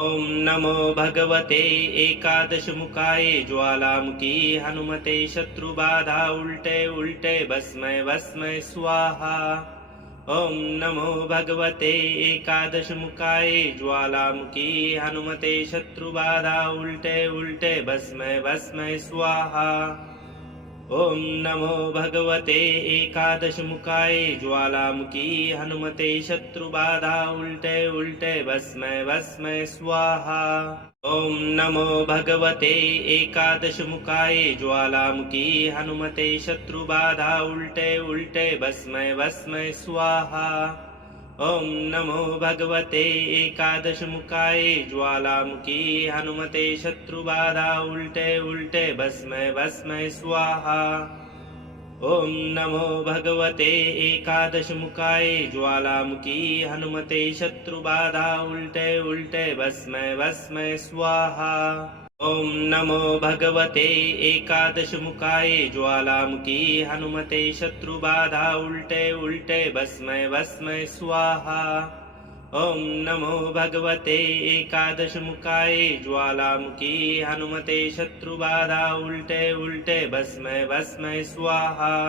ॐ नमो भगवते एकादशमुखाय ज्वालामुखी हनुमते शत्रुबाधा उल्टे उल्टे भस्मै भस्मै स्वाहा। ॐ नमो भगवते एकादशमुखाय ज्वालामुखी हनुमते शत्रुबाधा उल्टे उल्टे भस्मै भस्मै स्वाहा। ॐ नमो भगवते एकादशमुखाय ज्वालामुखी हनुमते शत्रुबाधा उल्टे उल्टे भस्मै भस्मै स्वाहा। ॐ नमो भगवते एकादशमुखाय ज्वालामुखी हनुमते शत्रुबाधा उल्टे उल्टे भस्मै भस्मै स्वाहा। ॐ नमो भगवते एकादशमुखाय ज्वालामुखी हनुमते शत्रुबाधा उल्टे उल्टे भस्मै भस्मै स्वाहा। ॐ नमो भगवते एकादशमुखाय ज्वालामुखी हनुमते शत्रुबाधा उल्टे उल्टे भस्मै भस्मै स्वाहा। ॐ नमो भगवते एकादशमुखाय ज्वालामुखी हनुमते शत्रुबाधा उल्टे उल्टे भस्मै भस्मै स्वाहा। ॐ नमो भगवते एकादशमुखाय ज्वालामुखी हनुमते शत्रुबाधा उल्टे उल्टे भस्मै भस्मै स्वाहा।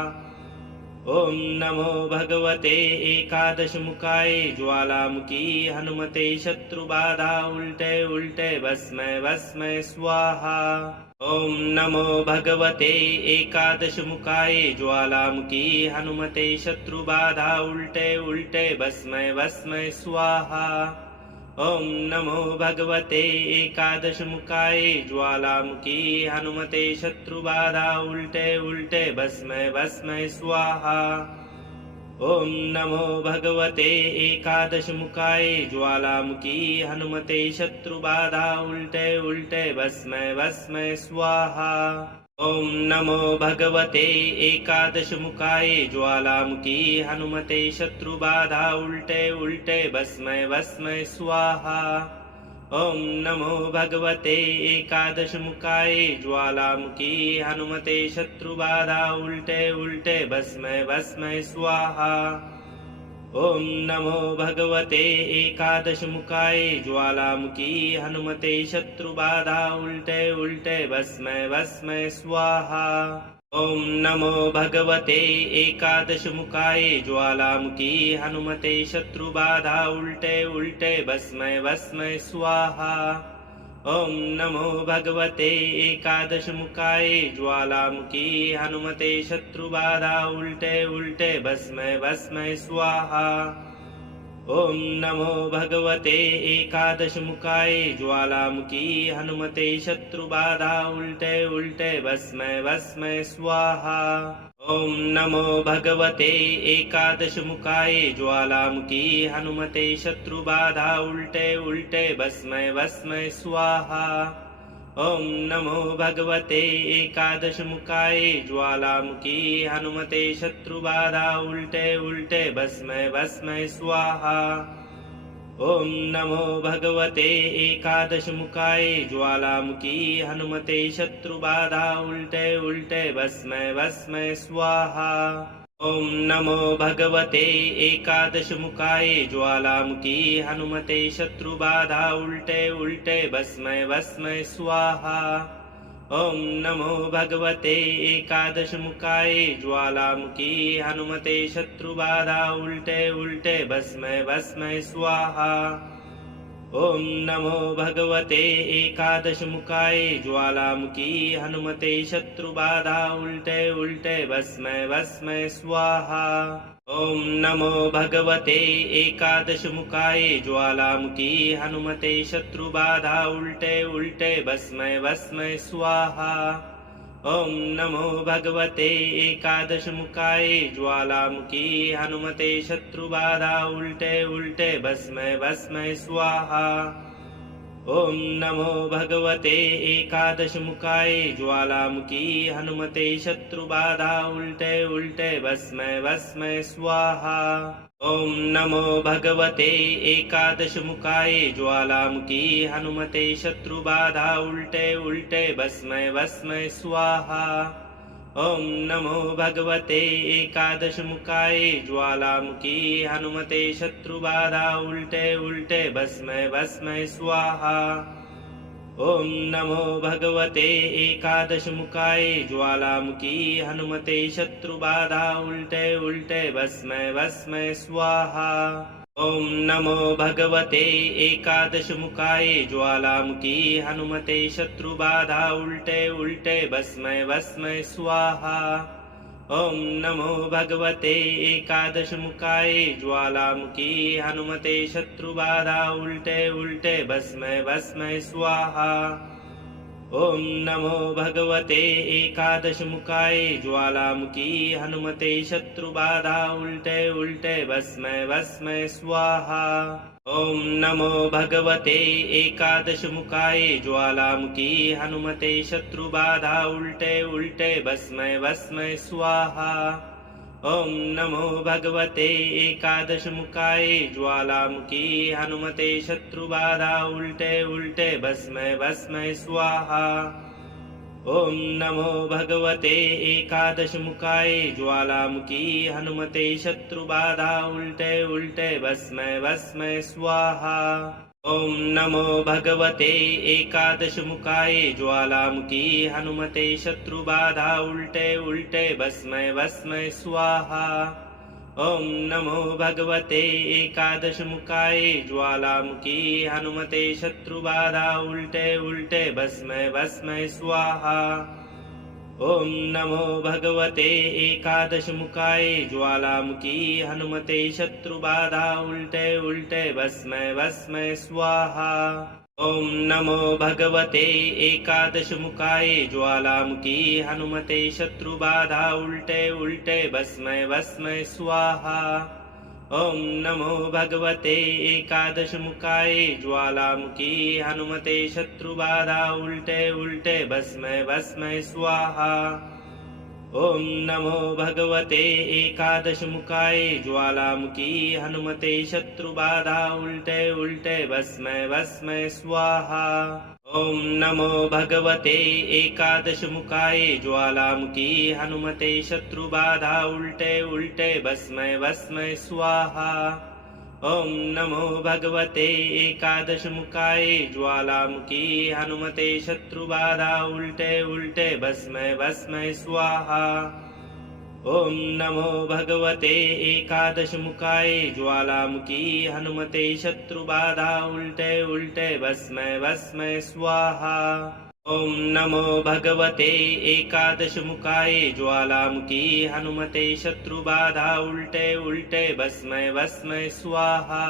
ॐ नमो भगवते एकादशमुखाय ज्वालामुखी हनुमते शत्रुबाधा उल्टे उल्टे भस्मै भस्मै स्वाहा। ॐ नमो भगवते एकादशमुखाय ज्वालामुखी हनुमते शत्रुबाधा उल्टे उल्टे भस्मै भस्मै स्वाहा। ॐ नमो भगवते एकादशमुखाय ज्वालामुखी हनुमते शत्रुबाधा उल्टे उल्टे भस्मै भस्मै स्वाहा। ॐ नमो भगवते एकादशमुखाय ज्वालामुखी हनुमते शत्रुबाधा उल्टे उल्टे भस्मै भस्मै स्वाहा। ॐ नमो भगवते एकादशमुखाय ज्वालामुखी हनुमते शत्रुबाधा उल्टे उल्टे भस्मै भस्मै स्वाहा। ॐ नमो भगवते एकादशमुखाय ज्वालामुखी हनुमते शत्रुबाधा उल्टे उल्टे भस्मै भस्मै स्वाहा। ॐ नमो भगवते एकादशमुखाय ज्वालामुखी हनुमते शत्रुबाधा उल्टे उल्टे भस्मै भस्मै स्वाहा। ॐ नमो भगवते एकादशमुखाय ज्वालामुखी हनुमते शत्रुबाधा उल्टे उल्टे भस्मै भस्मै स्वाहा। ॐ नमो भगवते एकादशमुखाय ज्वालामुखी हनुमते शत्रुबाधा उल्टे उल्टे भस्मै भस्मै स्वाहा। ॐ नमो भगवते एकादशमुखाय ज्वालामुखी हनुमते शत्रुबाधा उल्टे उल्टे भस्मै भस्मै स्वाहा। ॐ नमो भगवते एकादशमुखाय ज्वालामुखी हनुमते शत्रुबाधा उल्टे उल्टे भस्मै भस्मै स्वाहा। ॐ नमो भगवते एकादशमुखाय ज्वालामुखी हनुमते शत्रुबाधा उल्टे उल्टे भस्मै भस्मै स्वाहा। ॐ नमो भगवते एकादशमुखाय ज्वालामुखी हनुमते शत्रुबाधा उल्टे उल्टे भस्मै भस्मै स्वाहा। ॐ नमो भगवते एकादशमुखाय ज्वालामुखी हनुमते शत्रुबाधा उल्टे उल्टे भस्मै भस्मै स्वाहा। ॐ नमो भगवते एकादशमुखाय ज्वालामुखी हनुमते शत्रुबाधा उल्टे उल्टे भस्मै भस्मै स्वाहा। ॐ नमो भगवते एकादशमुखाय ज्वालामुखी हनुमते शत्रुबाधा उल्टे उल्टे भस्मै भस्मै स्वाहा। ॐ नमो भगवते एकादशमुखाय ज्वालामुखी हनुमते शत्रुबाधा उल्टे उल्टे भस्मै भस्मै स्वाहा। ॐ नमो भगवते एकादशमुखाय ज्वालामुखी हनुमते शत्रुबाधा उल्टे उल्टे भस्मै भस्मै स्वाहा। ॐ नमो भगवते एकादशमुखाय ज्वालामुखी हनुमते शत्रुबाधा उल्टे उल्टे भस्मै भस्मै स्वाहा। ॐ नमो भगवते एकादशमुखाय ज्वालामुखी हनुमते शत्रुबाधा उल्टे उल्टे भस्मै भस्मै स्वाहा। ॐ नमो भगवते एकादशमुखाय ज्वालामुखी हनुमते शत्रुबाधा उल्टे उल्टे भस्मै भस्मै स्वाहा। ॐ नमो भगवते एकादशमुखाय ज्वालामुखी हनुमते शत्रुबाधा उल्टे उल्टे भस्मै भस्मै स्वाहा। ॐ नमो भगवते एकादशमुखाय ज्वालामुखी हनुमते शत्रुबाधा उल्टे उल्टे भस्मै भस्मै स्वाहा। ॐ नमो भगवते एकादशमुखाय ज्वालामुखी हनुमते शत्रुबाधा उल्टे उल्टे भस्मै भस्मै स्वाहा। ॐ नमो भगवते एकादशमुखाय ज्वालामुखी हनुमते शत्रुबाधा उल्टे उल्टे भस्मै भस्मै स्वाहा। ॐ नमो भगवते एकादशमुखाय ज्वालामुखी हनुमते शत्रुबाधा उल्टे उल्टे भस्मै भस्मै स्वाहा। ॐ नमो भगवते एकादशमुखाय ज्वालामुखी हनुमते शत्रुबाधा उल्टे उल्टे भस्मै भस्मै स्वाहा। ॐ नमो भगवते एकादशमुखाय ज्वालामुखी हनुमते शत्रुबाधा उल्टे उल्टे भस्मै भस्मै स्वाहा। ॐ नमो भगवते एकादशमुखाय ज्वालामुखी हनुमते शत्रुबाधा उल्टे उल्टे भस्मै भस्मै स्वाहा। ॐ नमो भगवते एकादशमुखाय ज्वालामुखी हनुमते शत्रुबाधा उल्टे उल्टे भस्मै भस्मै स्वाहा। ॐ नमो भगवते एकादशमुखाय ज्वालामुखी हनुमते शत्रुबाधा उल्टे उल्टे भस्मै भस्मै स्वाहा। ॐ नमो भगवते एकादशमुखाय ज्वालामुखी हनुमते शत्रुबाधा उल्टे उल्टे भस्मै भस्मै स्वाहा। ॐ नमो भगवते एकादशमुखाय ज्वालामुखी हनुमते शत्रुबाधा उल्टे उल्टे भस्मै भस्मै स्वाहा। ॐ नमो भगवते एकादशमुखाय ज्वालामुखी हनुमते शत्रुबाधा उल्टे उल्टे भस्मै भस्मै स्वाहा। ॐ नमो भगवते एकादशमुखाय ज्वालामुखी हनुमते शत्रुबाधा उल्टे उल्टे भस्मै भस्मै स्वाहा। ॐ नमो भगवते एकादशमुखाय ज्वालामुखी हनुमते शत्रुबाधा उल्टे उल्टे भस्मै भस्मै स्वाहा। ॐ नमो भगवते एकादशमुखाय ज्वालामुखी हनुमते शत्रुबाधा उल्टे उल्टे भस्मै भस्मै स्वाहा। ॐ नमो भगवते एकादशमुखाय ज्वालामुखी हनुमते शत्रुबाधा उल्टे उल्टे भस्मै भस्मै स्वाहा।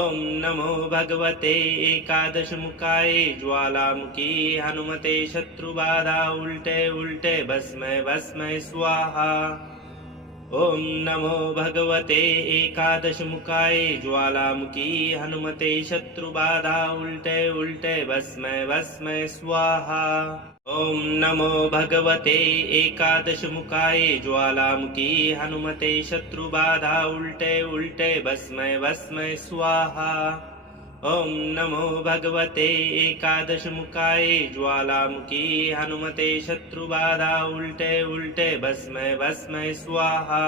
ॐ नमो भगवते एकादशमुखाय ज्वालामुखी हनुमते शत्रुबाधा उल्टे उल्टे भस्मै भस्मै स्वाहा। ॐ नमो भगवते एकादशमुखाय ज्वालामुखी हनुमते शत्रुबाधा उल्टे उल्टे भस्मै भस्मै स्वाहा। ॐ नमो भगवते एकादशमुखाय ज्वालामुखी हनुमते शत्रुबाधा उल्टे उल्टे भस्मै भस्मै स्वाहा। ॐ नमो भगवते एकादशमुखाय ज्वालामुखी हनुमते शत्रुबाधा उल्टे उल्टे भस्मै भस्मै स्वाहा।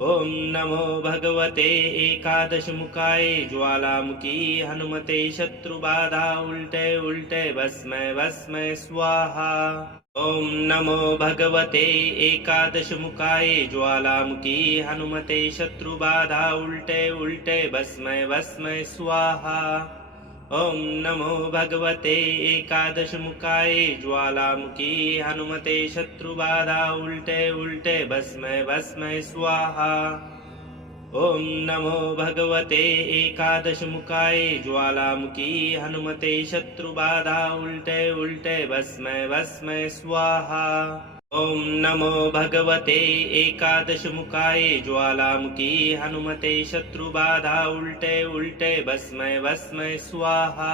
ॐ नमो भगवते एकादशमुखाय ज्वालामुखी हनुमते शत्रुबाधा उल्टे उल्टे भस्मै भस्मै स्वाहा। ॐ नमो भगवते एकादशमुखाय ज्वालामुखी हनुमते शत्रुबाधा उल्टे उल्टे भस्मै भस्मै स्वाहा। ॐ नमो भगवते एकादशमुखाय ज्वालामुखी हनुमते शत्रुबाधा उल्टे उल्टे भस्मै भस्मै स्वाहा। ॐ नमो भगवते एकादशमुखाय ज्वालामुखी हनुमते शत्रुबाधा उल्टे उल्टे भस्मै भस्मै स्वाहा। ॐ नमो भगवते एकादशमुखाय ज्वालामुखी हनुमते शत्रुबाधा उल्टे उल्टे भस्मै भस्मै स्वाहा।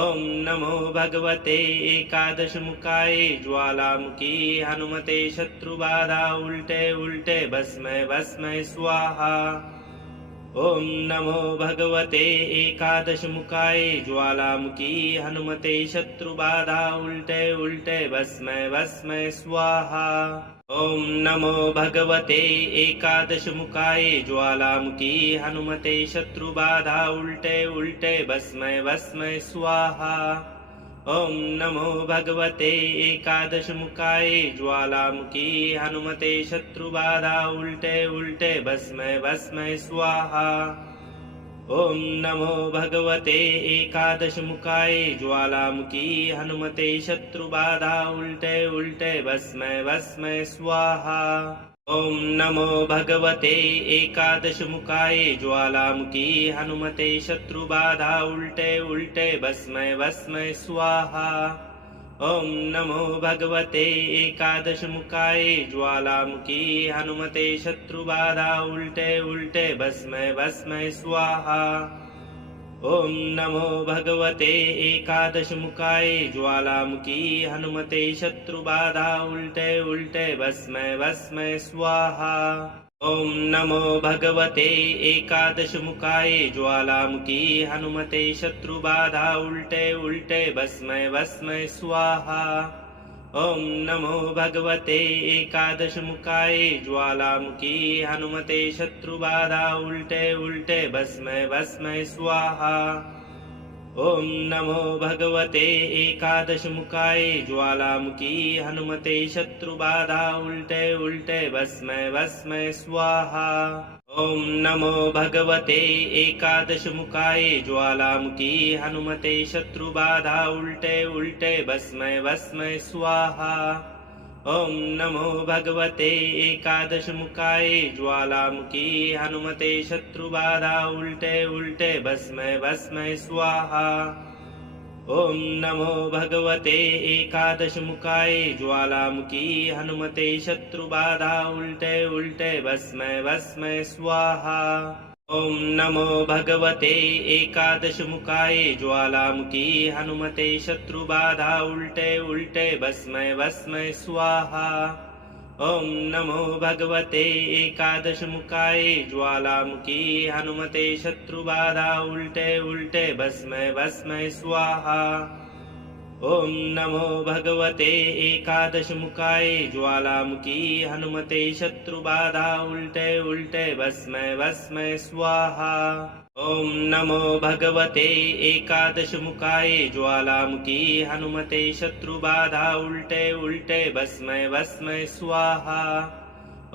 ॐ नमो भगवते एकादशमुखाय ज्वालामुखी हनुमते शत्रुबाधा उल्टे उल्टे भस्मै भस्मै स्वाहा। ॐ नमो भगवते एकादशमुखाय ज्वालामुखी हनुमते शत्रुबाधा उल्टे उल्टे भस्मै भस्मै स्वाहा। ॐ नमो भगवते एकादशमुखाय ज्वालामुखी हनुमते शत्रुबाधा उल्टे उल्टे भस्मै भस्मै स्वाहा। ॐ नमो भगवते एकादशमुखाय ज्वालामुखी हनुमते शत्रुबाधा उल्टे उल्टे भस्मै भस्मै स्वाहा। ॐ नमो भगवते एकादशमुखाय ज्वालामुखी हनुमते शत्रुबाधा उल्टे उल्टे भस्मै भस्मै स्वाहा। ॐ नमो भगवते एकादशमुखाय ज्वालामुखी हनुमते शत्रुबाधा उल्टे उल्टे भस्मै भस्मै स्वाहा। ॐ नमो भगवते एकादशमुखाय ज्वालामुखी हनुमते शत्रुबाधा उल्टे उल्टे भस्मै भस्मै स्वाहा। ॐ नमो भगवते एकादशमुखाय ज्वालामुखी हनुमते शत्रुबाधा उल्टे उल्टे भस्मै भस्मै स्वाहा। ॐ नमो भगवते एकादशमुखाय ज्वालामुखी हनुमते शत्रुबाधा उल्टे उल्टे भस्मै भस्मै स्वाहा। ॐ नमो भगवते एकादशमुखाय ज्वालामुखी हनुमते शत्रुबाधा उल्टे उल्टे भस्मै भस्मै स्वाहा। ॐ नमो भगवते एकादशमुखाय ज्वालामुखी हनुमते शत्रुबाधा उल्टे उल्टे भस्मै भस्मै स्वाहा। ॐ नमो भगवते एकादशमुखाय ज्वालामुखी हनुमते शत्रुबाधा उल्टे उल्टे भस्मै भस्मै स्वाहा। ॐ नमो भगवते एकादशमुखाय ज्वालामुखी हनुमते शत्रुबाधा उल्टे उल्टे भस्मै भस्मै स्वाहा। ॐ नमो भगवते एकादशमुखाय ज्वालामुखी हनुमते शत्रुबाधा उल्टे उल्टे भस्मै भस्मै स्वाहा। ॐ नमो भगवते एकादशमुखाय ज्वालामुखी हनुमते शत्रुबाधा उल्टे उल्टे भस्मै भस्मै स्वाहा। ॐ नमो भगवते एकादशमुखाय ज्वालामुखी हनुमते शत्रुबाधा उल्टे उल्टे भस्मै भस्मै स्वाहा। ॐ नमो भगवते एकादशमुखाय ज्वालामुखी हनुमते शत्रुबाधा उल्टे उल्टे भस्मै भस्मै स्वाहा। ॐ नमो भगवते एकादशमुखाय ज्वालामुखी हनुमते शत्रुबाधा उल्टे उल्टे भस्मै भस्मै स्वाहा।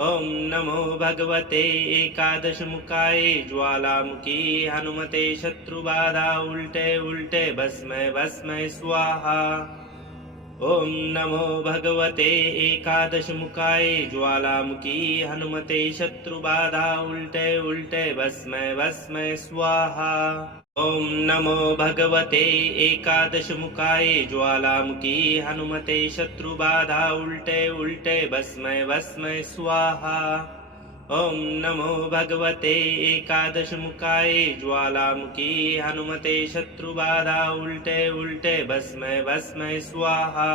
ॐ नमो भगवते एकादशमुखाय ज्वालामुखी हनुमते शत्रुबाधा उल्टे उल्टे भस्मै भस्मै स्वाहा। ॐ नमो भगवते एकादशमुखाय ज्वालामुखी हनुमते शत्रुबाधा उल्टे उल्टे भस्मै भस्मै स्वाहा। ॐ नमो भगवते एकादशमुखाय ज्वालामुखी हनुमते शत्रुबाधा उल्टे उल्टे भस्मै भस्मै स्वाहा। ॐ नमो भगवते एकादशमुखाय ज्वालामुखी हनुमते शत्रुबाधा उल्टे उल्टे भस्मै भस्मै स्वाहा।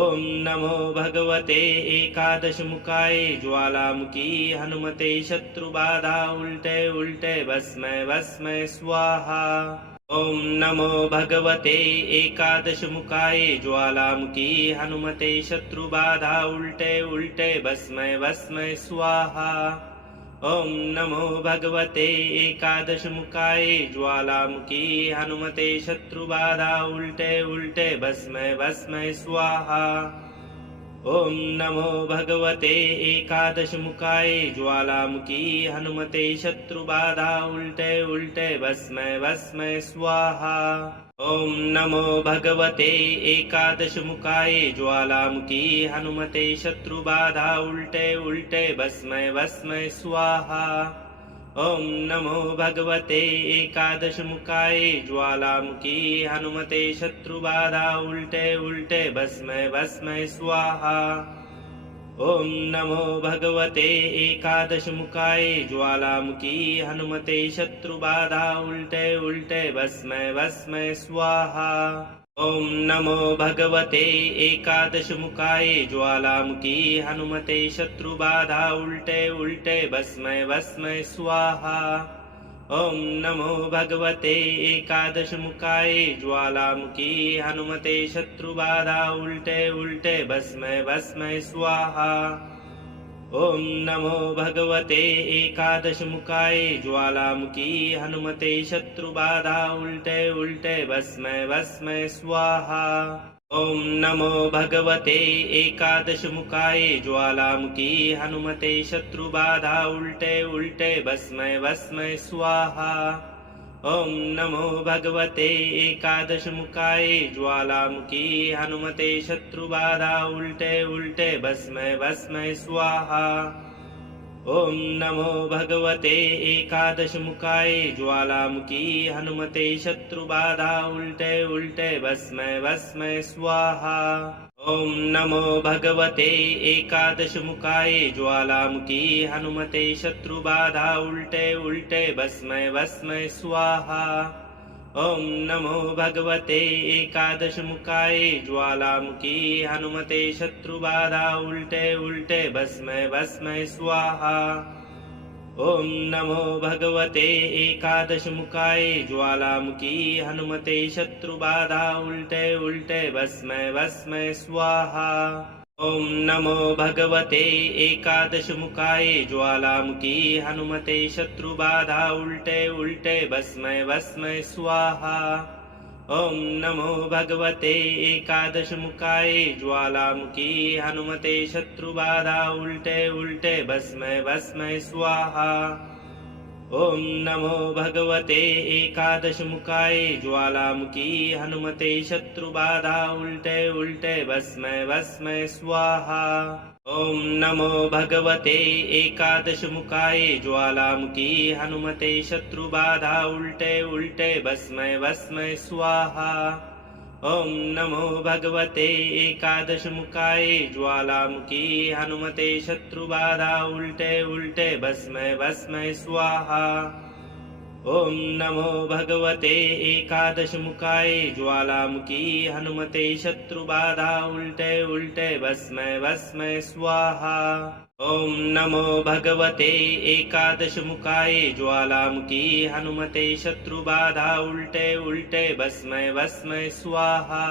ॐ नमो भगवते एकादशमुखाय ज्वालामुखी हनुमते शत्रुबाधा उल्टे उल्टे भस्मै भस्मै स्वाहा। ॐ नमो भगवते एकादशमुखाय ज्वालामुखी हनुमते शत्रुबाधा उल्टे उल्टे भस्मै भस्मै स्वाहा। ॐ नमो भगवते एकादशमुखाय ज्वालामुखी हनुमते शत्रुबाधा उल्टे उल्टे भस्मै भस्मै स्वाहा। ॐ नमो भगवते एकादशमुखाय ज्वालामुखी हनुमते शत्रुबाधा उल्टे उल्टे भस्मै भस्मै स्वाहा। ॐ नमो भगवते एकादशमुखाय ज्वालामुखी हनुमते शत्रुबाधा उल्टे उल्टे भस्मै भस्मै स्वाहा। ॐ नमो भगवते एकादशमुखाय ज्वालामुखी हनुमते शत्रुबाधा उल्टे उल्टे भस्मै भस्मै स्वाहा। ॐ नमो भगवते एकादशमुखाय ज्वालामुखी हनुमते शत्रुबाधा उल्टे उल्टे भस्मै भस्मै स्वाहा। ॐ नमो भगवते एकादशमुखाय ज्वालामुखी हनुमते शत्रुबाधा उल्टे उल्टे भस्मै भस्मै स्वाहा। ॐ नमो भगवते एकादशमुखाय ज्वालामुखी हनुमते शत्रुबाधा उल्टे उल्टे भस्मै भस्मै स्वाहा। ॐ नमो भगवते एकादशमुखाय ज्वालामुखी हनुमते शत्रुबाधा उल्टे उल्टे भस्मै भस्मै स्वाहा। ॐ नमो भगवते एकादशमुखाय ज्वालामुखी हनुमते शत्रुबाधा उल्टे उल्टे भस्मै भस्मै स्वाहा। ॐ नमो भगवते एकादशमुखाय ज्वालामुखी हनुमते शत्रुबाधा उल्टे उल्टे भस्मै भस्मै स्वाहा। ॐ नमो भगवते एकादशमुखाय ज्वालामुखी हनुमते शत्रुबाधा उल्टे उल्टे भस्मै भस्मै स्वाहा। ॐ नमो भगवते एकादशमुखाय ज्वालामुखी हनुमते शत्रुबाधा उल्टे उल्टे भस्मै भस्मै स्वाहा। ॐ नमो भगवते एकादशमुखाय ज्वालामुखी हनुमते शत्रुबाधा उल्टे उल्टे भस्मै भस्मै स्वाहा। ॐ नमो भगवते एकादशमुखाय ज्वालामुखी हनुमते शत्रुबाधा उल्टे उल्टे भस्मै भस्मै स्वाहा। ॐ नमो भगवते एकादशमुखाय ज्वालामुखी हनुमते शत्रुबाधा उल्टे उल्टे भस्मै भस्मै स्वाहा। ॐ नमो भगवते एकादशमुखाय ज्वालामुखी हनुमते शत्रुबाधा उल्टे उल्टे भस्मै भस्मै स्वाहा। ॐ नमो भगवते एकादशमुखाय ज्वालामुखी हनुमते शत्रुबाधा उल्टे उल्टे भस्मै भस्मै स्वाहा। ॐ नमो भगवते एकादशमुखाय ज्वालामुखी हनुमते शत्रुबाधा उल्टे उल्टे भस्मै भस्मै स्वाहा। ॐ नमो भगवते एकादशमुखाय ज्वालामुखी हनुमते शत्रुबाधा उल्टे उल्टे भस्मै भस्मै स्वाहा। ॐ नमो भगवते एकादशमुखाय ज्वालामुखी हनुमते शत्रुबाधा उल्टे उल्टे भस्मै भस्मै स्वाहा। ॐ नमो भगवते एकादशमुखाय ज्वालामुखी हनुमते शत्रुबाधा उल्टे उल्टे भस्मै भस्मै स्वाहा।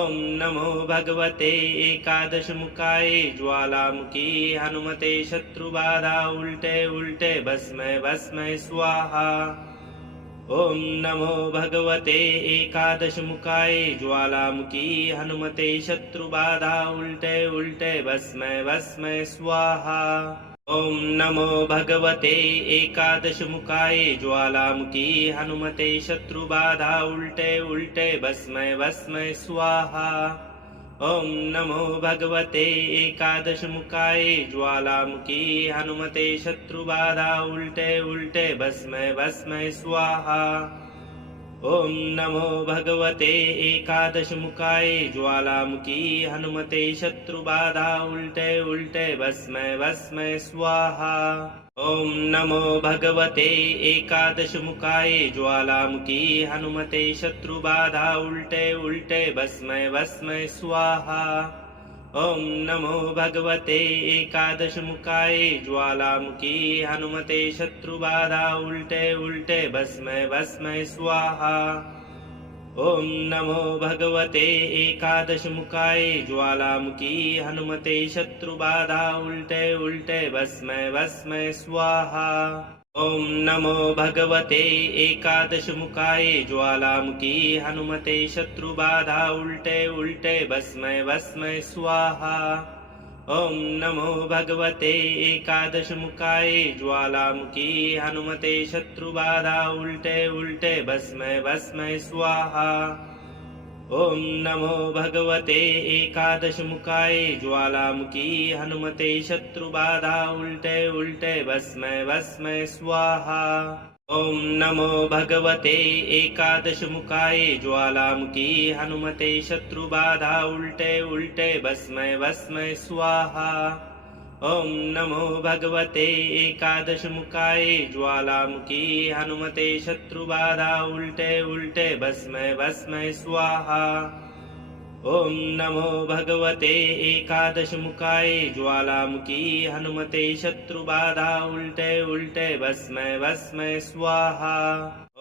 ॐ नमो भगवते एकादशमुखाय ज्वालामुखी हनुमते शत्रुबाधा उल्टे उल्टे भस्मै भस्मै स्वाहा। ॐ नमो भगवते एकादशमुखाय ज्वालामुखी हनुमते शत्रुबाधा उल्टे उल्टे भस्मै भस्मै स्वाहा। ॐ नमो भगवते एकादशमुखाय ज्वालामुखी हनुमते शत्रुबाधा उल्टे उल्टे भस्मै भस्मै स्वाहा। ॐ नमो भगवते एकादशमुखाय ज्वालामुखी हनुमते शत्रुबाधा उल्टे उल्टे भस्मै भस्मै स्वाहा। ॐ नमो भगवते एकादशमुखाय ज्वालामुखी हनुमते शत्रुबाधा उल्टे उल्टे भस्मै भस्मै स्वाहा। ॐ नमो भगवते एकादशमुखाय ज्वालामुखी हनुमते शत्रुबाधा उल्टे उल्टे भस्मै भस्मै स्वाहा। ॐ नमो भगवते एकादशमुखाय ज्वालामुखी हनुमते शत्रुबाधा उल्टे उल्टे भस्मै भस्मै स्वाहा। ॐ नमो भगवते एकादशमुखाय ज्वालामुखी हनुमते शत्रुबाधा उल्टे उल्टे भस्मै भस्मै स्वाहा। ॐ नमो भगवते एकादशमुखाय ज्वालामुखी हनुमते शत्रुबाधा उल्टे उल्टे भस्मै भस्मै स्वाहा। ॐ नमो भगवते एकादशमुखाय ज्वालामुखी हनुमते शत्रुबाधा उल्टे उल्टे भस्मै भस्मै स्वाहा। ॐ नमो भगवते एकादशमुखाय ज्वालामुखी हनुमते शत्रुबाधा उल्टे उल्टे भस्मै भस्मै स्वाहा। ॐ नमो भगवते एकादशमुखाय ज्वालामुखी हनुमते शत्रुबाधा उल्टे उल्टे भस्मै भस्मै स्वाहा। ॐ नमो भगवते एकादशमुखाय ज्वालामुखी हनुमते शत्रुबाधा उल्टे उल्टे भस्मै भस्मै स्वाहा। ॐ नमो भगवते एकादशमुखाय ज्वालामुखी हनुमते शत्रुबाधा उल्टे उल्टे भस्मै भस्मै स्वाहा।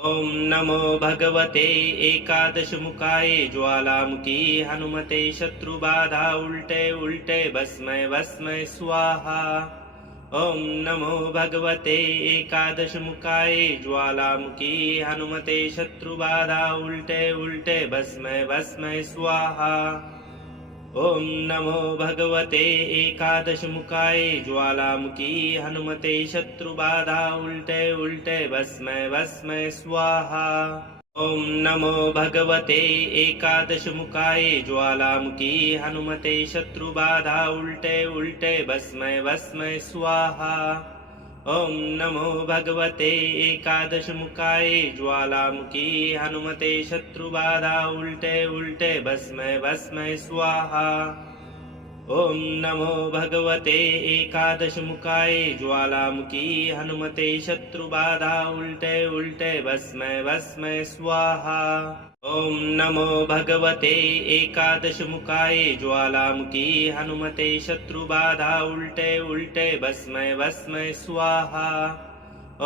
ॐ नमो भगवते एकादशमुखाय ज्वालामुखी हनुमते शत्रुबाधा उल्टे उल्टे भस्मै भस्मै स्वाहा। ॐ नमो भगवते एकादशमुखाय ज्वालामुखी हनुमते शत्रुबाधा उल्टे उल्टे भस्मै भस्मै स्वाहा। ॐ नमो भगवते एकादशमुखाय ज्वालामुखी हनुमते शत्रुबाधा उल्टे उल्टे भस्मै भस्मै स्वाहा। ॐ नमो भगवते एकादशमुखाय ज्वालामुखी हनुमते शत्रुबाधा उल्टे उल्टे भस्मै भस्मै स्वाहा। ॐ नमो भगवते एकादशमुखाय ज्वालामुखी हनुमते शत्रुबाधा उल्टे उल्टे भस्मै भस्मै स्वाहा। ॐ नमो भगवते एकादशमुखाय ज्वालामुखी हनुमते शत्रुबाधा उल्टे उल्टे भस्मै भस्मै स्वाहा। ॐ नमो भगवते एकादशमुखाय ज्वालामुखी हनुमते शत्रुबाधा उल्टे उल्टे भस्मै भस्मै स्वाहा।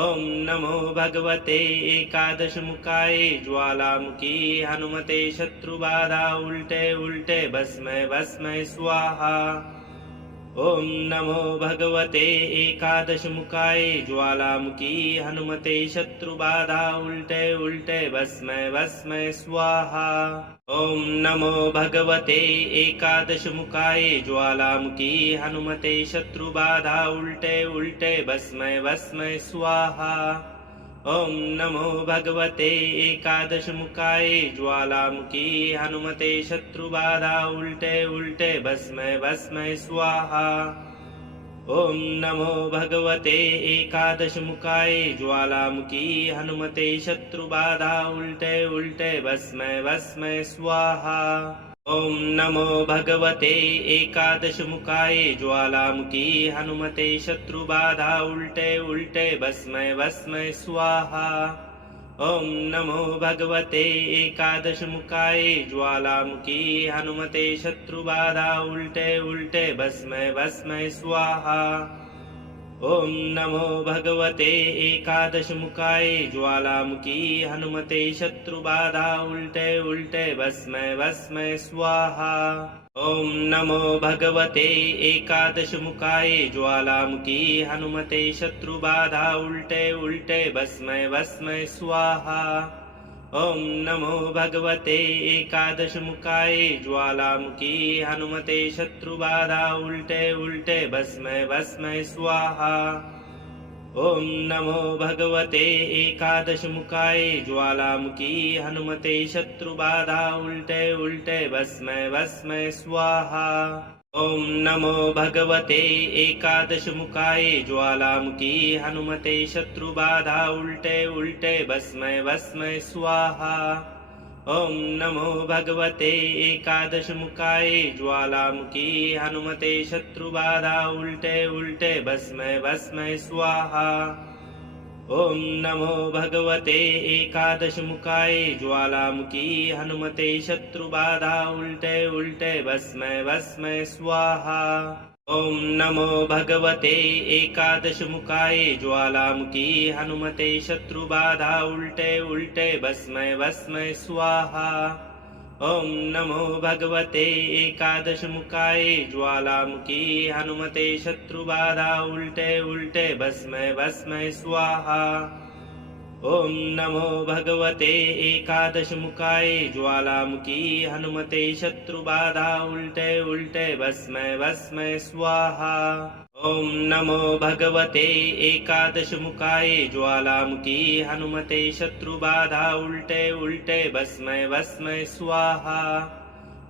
ॐ नमो भगवते एकादशमुखाय ज्वालामुखी हनुमते शत्रुबाधा उल्टे उल्टे भस्मै भस्मै स्वाहा। ॐ नमो भगवते एकादशमुखाय ज्वालामुखी हनुमते शत्रुबाधा उल्टे उल्टे भस्मै भस्मै स्वाहा। ॐ नमो भगवते एकादशमुखाय ज्वालामुखी हनुमते शत्रुबाधा उल्टे उल्टे भस्मै भस्मै स्वाहा। ॐ नमो भगवते एकादशमुखाय ज्वालामुखी हनुमते शत्रुबाधा उल्टे उल्टे भस्मै भस्मै स्वाहा। ॐ नमो भगवते एकादशमुखाय ज्वालामुखी हनुमते शत्रुबाधा उल्टे उल्टे भस्मै भस्मै स्वाहा। ॐ नमो भगवते एकादशमुखाय ज्वालामुखी हनुमते शत्रुबाधा उल्टे उल्टे भस्मै भस्मै स्वाहा। ॐ नमो भगवते एकादशमुखाय ज्वालामुखी हनुमते शत्रुबाधा उल्टे उल्टे भस्मै भस्मै स्वाहा। ॐ नमो भगवते एकादशमुखाय ज्वालामुखी हनुमते शत्रुबाधा उल्टे उल्टे भस्मै भस्मै स्वाहा। ॐ नमो भगवते एकादशमुखाय ज्वालामुखी हनुमते शत्रुबाधा उल्टे उल्टे भस्मै भस्मै स्वाहा। ॐ नमो भगवते एकादशमुखाय ज्वालामुखी हनुमते शत्रुबाधा उल्टे उल्टे भस्मै भस्मै स्वाहा। ॐ नमो भगवते एकादशमुखाय ज्वालामुखी हनुमते शत्रुबाधा उल्टे उल्टे भस्मै भस्मै स्वाहा। ॐ नमो भगवते एकादशमुखाय ज्वालामुखी हनुमते शत्रुबाधा उल्टे उल्टे भस्मै भस्मै स्वाहा। ॐ नमो भगवते एकादशमुखाय ज्वालामुखी हनुमते शत्रुबाधा उल्टे उल्टे भस्मै भस्मै स्वाहा। ॐ नमो भगवते एकादशमुखाय ज्वालामुखी हनुमते शत्रुबाधा उल्टे उल्टे भस्मै भस्मै स्वाहा। ॐ नमो भगवते एकादशमुखाय ज्वालामुखी हनुमते शत्रुबाधा उल्टे उल्टे भस्मै भस्मै स्वाहा। ॐ नमो भगवते एकादशमुखाय ज्वालामुखी हनुमते शत्रुबाधा उल्टे उल्टे भस्मै भस्मै स्वाहा। ॐ नमो भगवते एकादशमुखाय ज्वालामुखी हनुमते शत्रुबाधा उल्टे उल्टे भस्मै भस्मै स्वाहा। ॐ नमो भगवते एकादशमुखाय ज्वालामुखी हनुमते शत्रुबाधा उल्टे उल्टे भस्मै भस्मै स्वाहा।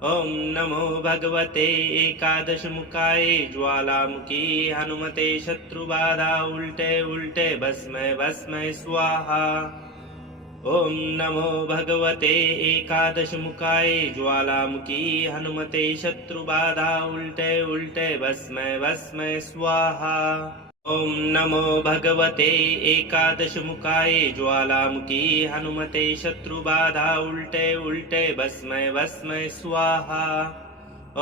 ॐ नमो भगवते एकादशमुखाय ज्वालामुखी हनुमते शत्रुबाधा उल्टे उल्टे भस्मै भस्मै स्वाहा। ॐ नमो भगवते एकादशमुखाय ज्वालामुखी हनुमते शत्रुबाधा उल्टे उल्टे भस्मै भस्मै स्वाहा। ॐ नमो भगवते एकादशमुखाय ज्वालामुखी हनुमते शत्रुबाधा उल्टे उल्टे भस्मै भस्मै स्वाहा।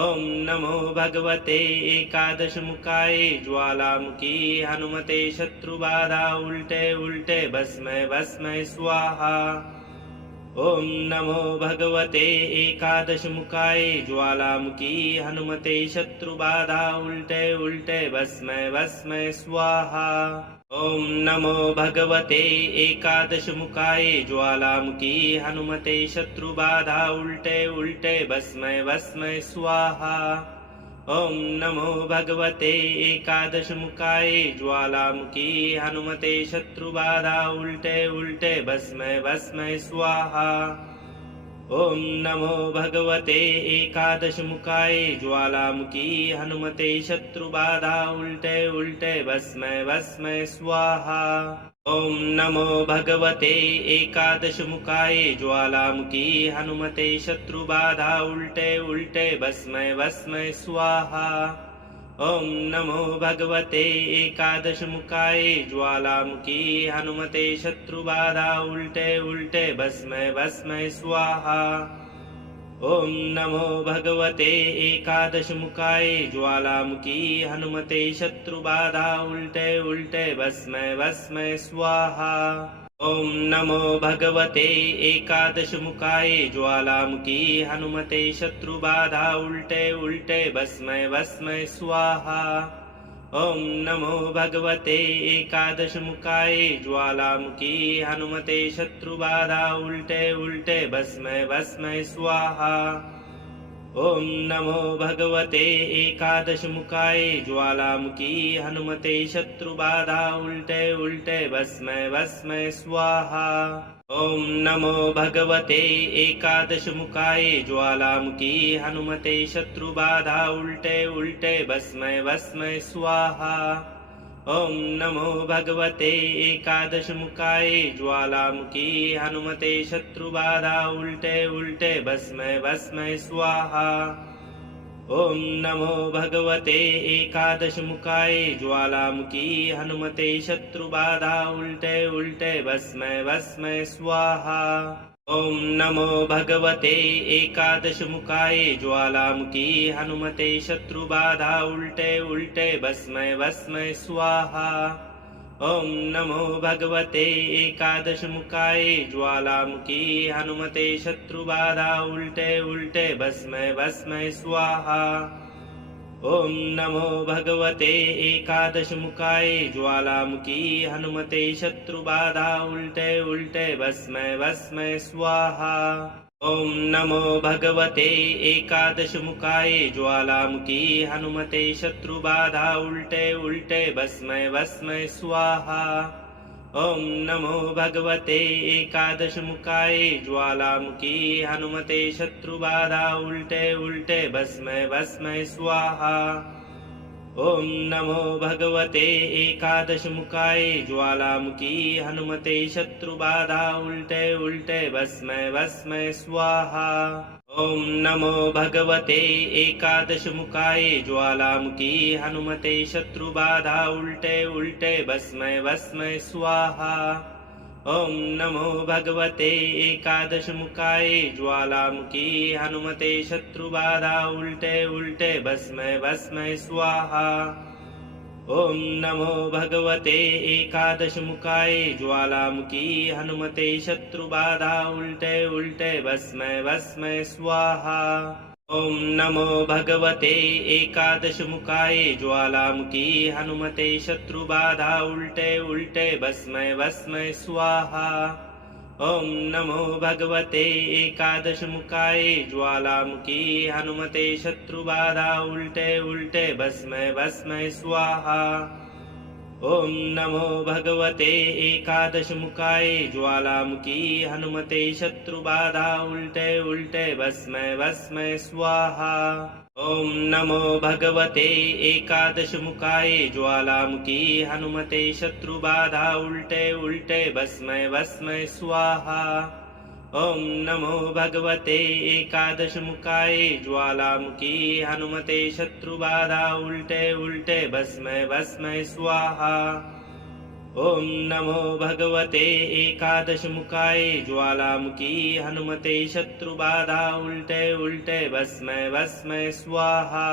ॐ नमो भगवते एकादशमुखाय ज्वालामुखी हनुमते शत्रुबाधा उल्टे उल्टे भस्मै भस्मै स्वाहा। ॐ नमो भगवते एकादशमुखाय ज्वालामुखी हनुमते शत्रुबाधा उल्टे उल्टे भस्मै भस्मै स्वाहा। ॐ नमो भगवते एकादशमुखाय ज्वालामुखी हनुमते शत्रुबाधा उल्टे उल्टे भस्मै भस्मै स्वाहा। ॐ नमो भगवते एकादशमुखाय ज्वालामुखी हनुमते शत्रुबाधा उल्टे उल्टे भस्मै भस्मै स्वाहा। ॐ नमो भगवते एकादशमुखाय ज्वालामुखी हनुमते शत्रुबाधा उल्टे उल्टे भस्मै भस्मै स्वाहा। ॐ नमो भगवते एकादशमुखाय ज्वालामुखी हनुमते शत्रुबाधा उल्टे उल्टे भस्मै भस्मै स्वाहा। ॐ नमो भगवते एकादशमुखाय ज्वालामुखी हनुमते शत्रुबाधा उल्टे उल्टे भस्मै भस्मै स्वाहा। ॐ नमो भगवते एकादशमुखाय ज्वालामुखी हनुमते शत्रुबाधा उल्टे उल्टे भस्मै भस्मै स्वाहा। ॐ नमो भगवते एकादशमुखाय ज्वालामुखी हनुमते शत्रुबाधा उल्टे उल्टे भस्मै भस्मै स्वाहा। ॐ नमो भगवते एकादशमुखाय ज्वालामुखी हनुमते शत्रुबाधा उल्टे उल्टे भस्मै भस्मै स्वाहा। ॐ नमो भगवते एकादशमुखाय ज्वालामुखी हनुमते शत्रुबाधा उल्टे उल्टे भस्मै भस्मै स्वाहा। ॐ नमो भगवते एकादशमुखाय ज्वालामुखी हनुमते शत्रुबाधा उल्टे उल्टे भस्मै भस्मै स्वाहा। ॐ नमो भगवते एकादशमुखाय ज्वालामुखी हनुमते शत्रुबाधा उल्टे उल्टे भस्मै भस्मै स्वाहा। ॐ नमो भगवते एकादशमुखाय ज्वालामुखी हनुमते शत्रुबाधा उल्टे उल्टे भस्मै भस्मै स्वाहा। ॐ नमो भगवते एकादशमुखाय ज्वालामुखी हनुमते शत्रुबाधा उल्टे उल्टे भस्मै भस्मै स्वाहा। ॐ नमो भगवते एकादशमुखाय ज्वालामुखी हनुमते शत्रुबाधा उल्टे उल्टे भस्मै भस्मै स्वाहा। ॐ नमो भगवते एकादशमुखाय ज्वालामुखी हनुमते शत्रुबाधा उल्टे उल्टे भस्मै भस्मै स्वाहा। ॐ नमो भगवते एकादशमुखाय ज्वालामुखी हनुमते शत्रुबाधा उल्टे उल्टे भस्मै भस्मै स्वाहा। ॐ नमो भगवते एकादशमुखाय ज्वालामुखी हनुमते शत्रुबाधा उल्टे उल्टे भस्मै भस्मै स्वाहा। ॐ नमो भगवते एकादशमुखाय ज्वालामुखी हनुमते शत्रुबाधा उल्टे उल्टे भस्मै भस्मै स्वाहा। ॐ नमो भगवते एकादशमुखाय ज्वालामुखी हनुमते शत्रुबाधा उल्टे उल्टे भस्मै भस्मै स्वाहा। ॐ नमो भगवते एकादशमुखाय ज्वालामुखी हनुमते शत्रुबाधा उल्टे उल्टे भस्मै भस्मै स्वाहा। ॐ नमो भगवते एकादशमुखाय ज्वालामुखी हनुमते शत्रुबाधा उल्टे उल्टे भस्मै भस्मै स्वाहा। ॐ नमो भगवते एकादशमुखाय ज्वालामुखी हनुमते शत्रुबाधा उल्टे उल्टे भस्मै भस्मै स्वाहा। ॐ नमो भगवते एकादशमुखाय ज्वालामुखी हनुमते शत्रुबाधा उल्टे उल्टे भस्मै भस्मै स्वाहा। ॐ नमो भगवते एकादशमुखाय ज्वालामुखी हनुमते शत्रुबाधा उल्टे उल्टे भस्मै भस्मै स्वाहा। ॐ नमो भगवते एकादशमुखाय ज्वालामुखी हनुमते शत्रुबाधा उल्टे उल्टे भस्मै भस्मै स्वाहा। ॐ नमो भगवते एकादशमुखाय ज्वालामुखी हनुमते शत्रुबाधा उल्टे उल्टे भस्मै भस्मै स्वाहा। ॐ नमो भगवते एकादशमुखाय ज्वालामुखी हनुमते शत्रुबाधा उल्टे उल्टे भस्मै भस्मै स्वाहा।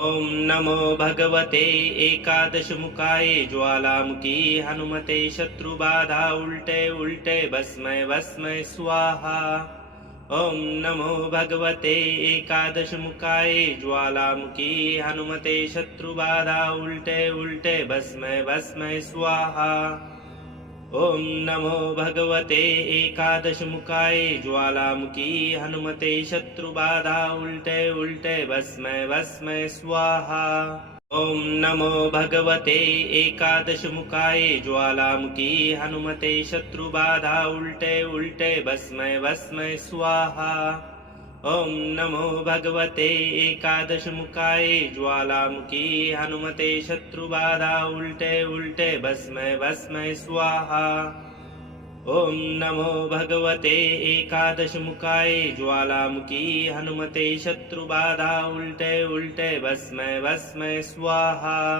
ॐ नमो भगवते एकादशमुखाय ज्वालामुखी हनुमते शत्रुबाधा उल्टे उल्टे भस्मै भस्मै स्वाहा। ॐ नमो भगवते एकादशमुखाय ज्वालामुखी हनुमते शत्रुबाधा उल्टे उल्टे भस्मै भस्मै स्वाहा। ॐ नमो भगवते एकादशमुखाय ज्वालामुखी हनुमते शत्रुबाधा उल्टे उल्टे भस्मै भस्मै स्वाहा। ॐ नमो भगवते एकादशमुखाय ज्वालामुखी हनुमते शत्रुबाधा उल्टे उल्टे भस्मै भस्मै स्वाहा। ॐ नमो भगवते एकादशमुखाय ज्वालामुखी हनुमते शत्रुबाधा उल्टे उल्टे भस्मै भस्मै स्वाहा। ॐ नमो भगवते एकादशमुखाय ज्वालामुखी हनुमते शत्रुबाधा उल्टे उल्टे भस्मै भस्मै स्वाहा।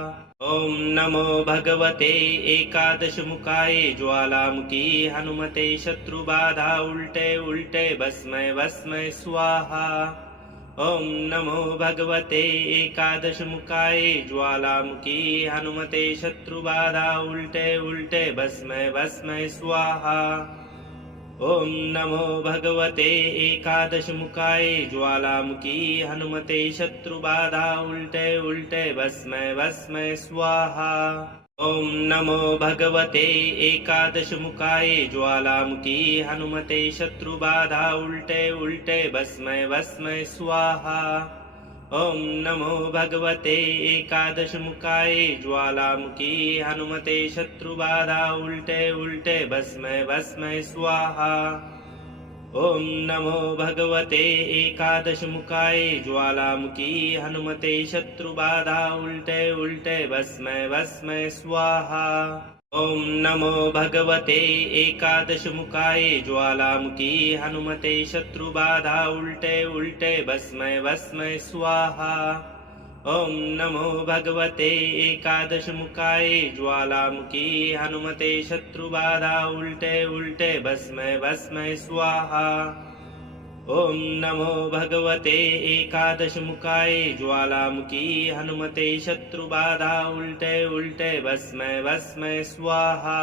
ॐ नमो भगवते एकादशमुखाय ज्वालामुखी हनुमते शत्रुबाधा उल्टे उल्टे भस्मै भस्मै स्वाहा। ॐ नमो भगवते एकादशमुखाय ज्वालामुखी हनुमते शत्रुबाधा उल्टे उल्टे भस्मै भस्मै स्वाहा। ॐ नमो भगवते एकादशमुखाय ज्वालामुखी हनुमते शत्रुबाधा उल्टे उल्टे भस्मै भस्मै स्वाहा। ॐ नमो भगवते एकादशमुखाय ज्वालामुखी हनुमते शत्रुबाधा उल्टे उल्टे भस्मै भस्मै स्वाहा। ॐ नमो भगवते एकादशमुखाय ज्वालामुखी हनुमते शत्रुबाधा उल्टे उल्टे भस्मै भस्मै स्वाहा। ॐ नमो भगवते एकादशमुखाय ज्वालामुखी हनुमते शत्रुबाधा उल्टे उल्टे भस्मै भस्मै स्वाहा। ॐ नमो भगवते एकादशमुखाय ज्वालामुखी हनुमते शत्रुबाधा उल्टे उल्टे भस्मै भस्मै स्वाहा। ॐ नमो भगवते एकादशमुखाय ज्वालामुखी हनुमते शत्रुबाधा उल्टे उल्टे भस्मै भस्मै स्वाहा। ॐ नमो भगवते एकादशमुखाय ज्वालामुखी हनुमते शत्रुबाधा उल्टे उल्टे भस्मै भस्मै स्वाहा।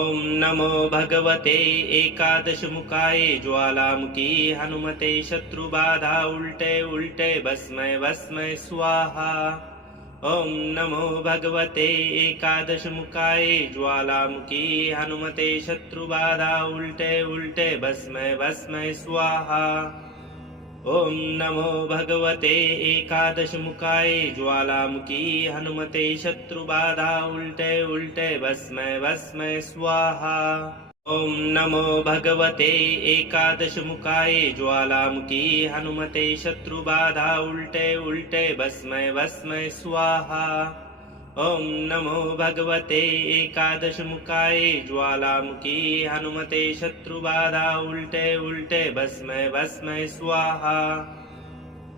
ॐ नमो भगवते एकादशमुखाय ज्वालामुखी हनुमते शत्रुबाधा उल्टे उल्टे भस्मै भस्मै स्वाहा। ॐ नमो भगवते एकादशमुखाय ज्वालामुखी हनुमते शत्रुबाधा उल्टे उल्टे भस्मै भस्मै स्वाहा। ॐ नमो भगवते एकादशमुखाय ज्वालामुखी हनुमते शत्रुबाधा उल्टे उल्टे भस्मै भस्मै स्वाहा। ॐ नमो भगवते एकादशमुखाय ज्वालामुखी हनुमते शत्रुबाधा उल्टे उल्टे भस्मै भस्मै स्वाहा। ॐ नमो भगवते एकादशमुखाय ज्वालामुखी हनुमते शत्रुबाधा उल्टे उल्टे भस्मै भस्मै स्वाहा।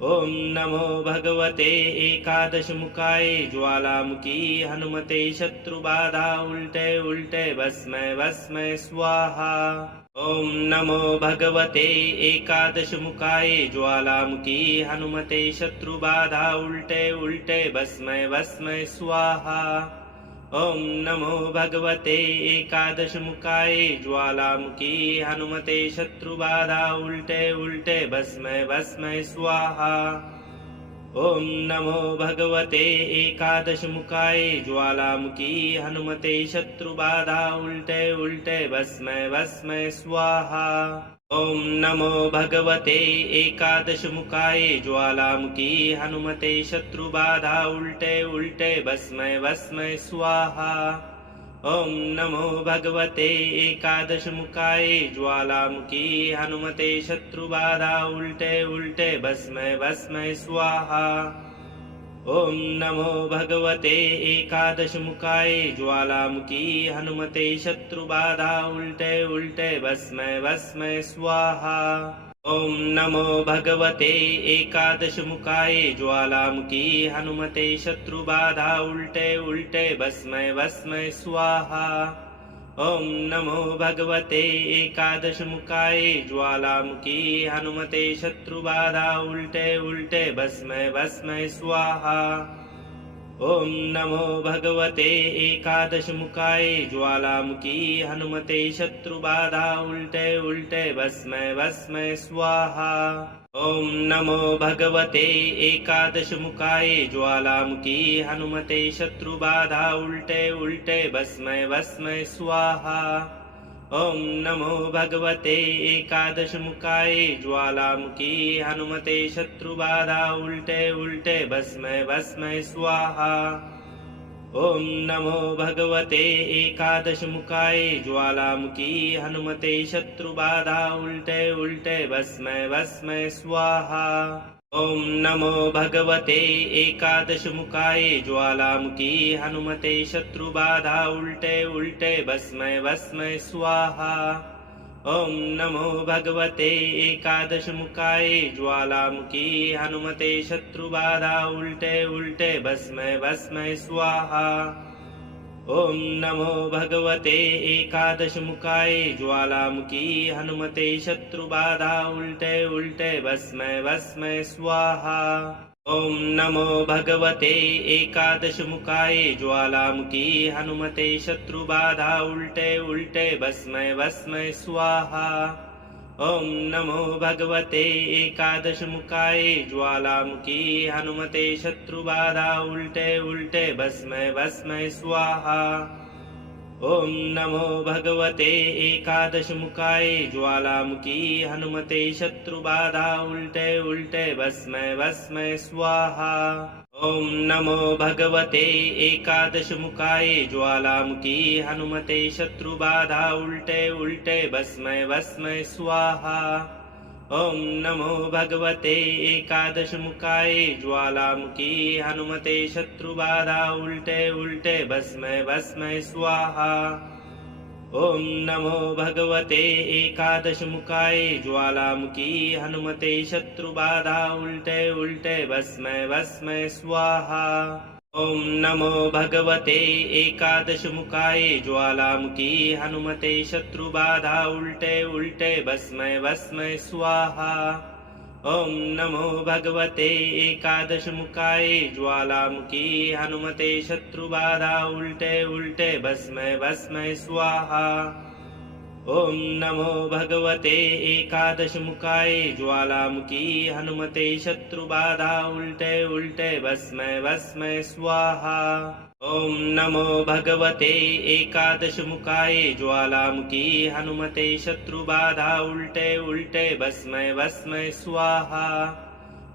ॐ नमो भगवते एकादशमुखाय ज्वालामुखी हनुमते शत्रुबाधा उल्टे उल्टे भस्मै भस्मै स्वाहा। ॐ नमो भगवते एकादशमुखाय ज्वालामुखी हनुमते शत्रुबाधा उल्टे उल्टे भस्मै भस्मै स्वाहा। ॐ नमो भगवते एकादशमुखाय ज्वालामुखी हनुमते शत्रुबाधा उल्टे उल्टे भस्मै भस्मै स्वाहा। ॐ नमो भगवते एकादशमुखाय ज्वालामुखी हनुमते शत्रुबाधा उल्टे उल्टे भस्मै भस्मै स्वाहा। ॐ नमो भगवते एकादशमुखाय ज्वालामुखी हनुमते शत्रुबाधा उल्टे उल्टे भस्मै भस्मै स्वाहा। ॐ नमो भगवते एकादशमुखाय ज्वालामुखी हनुमते शत्रुबाधा उल्टे उल्टे भस्मै भस्मै स्वाहा। ॐ नमो भगवते एकादशमुखाय ज्वालामुखी हनुमते शत्रुबाधा उल्टे उल्टे भस्मै भस्मै स्वाहा। ॐ नमो भगवते एकादशमुखाय ज्वालामुखी हनुमते शत्रुबाधा उल्टे उल्टे भस्मै भस्मै स्वाहा। ॐ नमो भगवते एकादशमुखाय ज्वालामुखी हनुमते शत्रुबाधा उल्टे उल्टे भस्मै भस्मै स्वाहा। ॐ नमो भगवते एकादशमुखाय ज्वालामुखी हनुमते शत्रुबाधा उल्टे उल्टे भस्मै भस्मै स्वाहा। ॐ नमो भगवते एकादशमुखाय ज्वालामुखी हनुमते शत्रुबाधा उल्टे उल्टे भस्मै भस्मै स्वाहा। ॐ नमो भगवते एकादशमुखाय ज्वालामुखी हनुमते शत्रुबाधा उल्टे उल्टे भस्मै भस्मै स्वाहा। ॐ नमो भगवते एकादशमुखाय ज्वालामुखी हनुमते शत्रुबाधा उल्टे उल्टे भस्मै भस्मै स्वाहा। ॐ नमो भगवते एकादशमुखाय ज्वालामुखी हनुमते शत्रुबाधा उल्टे उल्टे भस्मै भस्मै स्वाहा। ॐ नमो भगवते एकादशमुखाय ज्वालामुखी हनुमते शत्रुबाधा उल्टे उल्टे भस्मै भस्मै स्वाहा। ॐ नमो भगवते एकादशमुखाय ज्वालामुखी हनुमते शत्रुबाधा उल्टे उल्टे भस्मै भस्मै स्वाहा। ॐ नमो भगवते एकादशमुखाय ज्वालामुखी हनुमते शत्रुबाधा उल्टे उल्टे भस्मै भस्मै स्वाहा। ॐ नमो भगवते एकादशमुखाय ज्वालामुखी हनुमते शत्रुबाधा उल्टे उल्टे भस्मै भस्मै स्वाहा। ॐ नमो भगवते एकादशमुखाय ज्वालामुखी हनुमते शत्रुबाधा उल्टे उल्टे भस्मै भस्मै स्वाहा। ॐ नमो भगवते एकादशमुखाय ज्वालामुखी हनुमते शत्रुबाधा उल्टे उल्टे भस्मै भस्मै स्वाहा। ॐ नमो भगवते एकादशमुखाय ज्वालामुखी हनुमते शत्रुबाधा उल्टे उल्टे भस्मै भस्मै स्वाहा। ॐ नमो भगवते एकादशमुखाय ज्वालामुखी हनुमते शत्रुबाधा उल्टे उल्टे भस्मै भस्मै स्वाहा। ॐ नमो भगवते एकादशमुखाय ज्वालामुखी हनुमते शत्रुबाधा उल्टे उल्टे भस्मै भस्मै स्वाहा। ॐ नमो भगवते एकादशमुखाय ज्वालामुखी हनुमते शत्रुबाधा उल्टे उल्टे भस्मै भस्मै स्वाहा। ॐ नमो भगवते एकादशमुखाय ज्वालामुखी हनुमते शत्रुबाधा उल्टे उल्टे भस्मै भस्मै स्वाहा। ॐ नमो भगवते एकादशमुखाय ज्वालामुखी हनुमते शत्रुबाधा उल्टे उल्टे भस्मै भस्मै स्वाहा।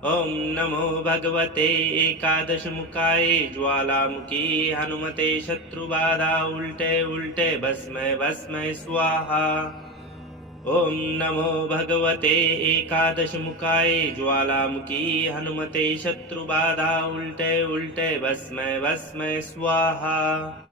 ॐ नमो भगवते एकादशमुखाय ज्वालामुखी हनुमते शत्रुबाधा उल्टे उल्टे भस्मै भस्मै स्वाहा। ॐ नमो भगवते एकादशमुखाय ज्वालामुखी हनुमते शत्रुबाधा उल्टे उल्टे भस्मै भस्मै स्वाहा।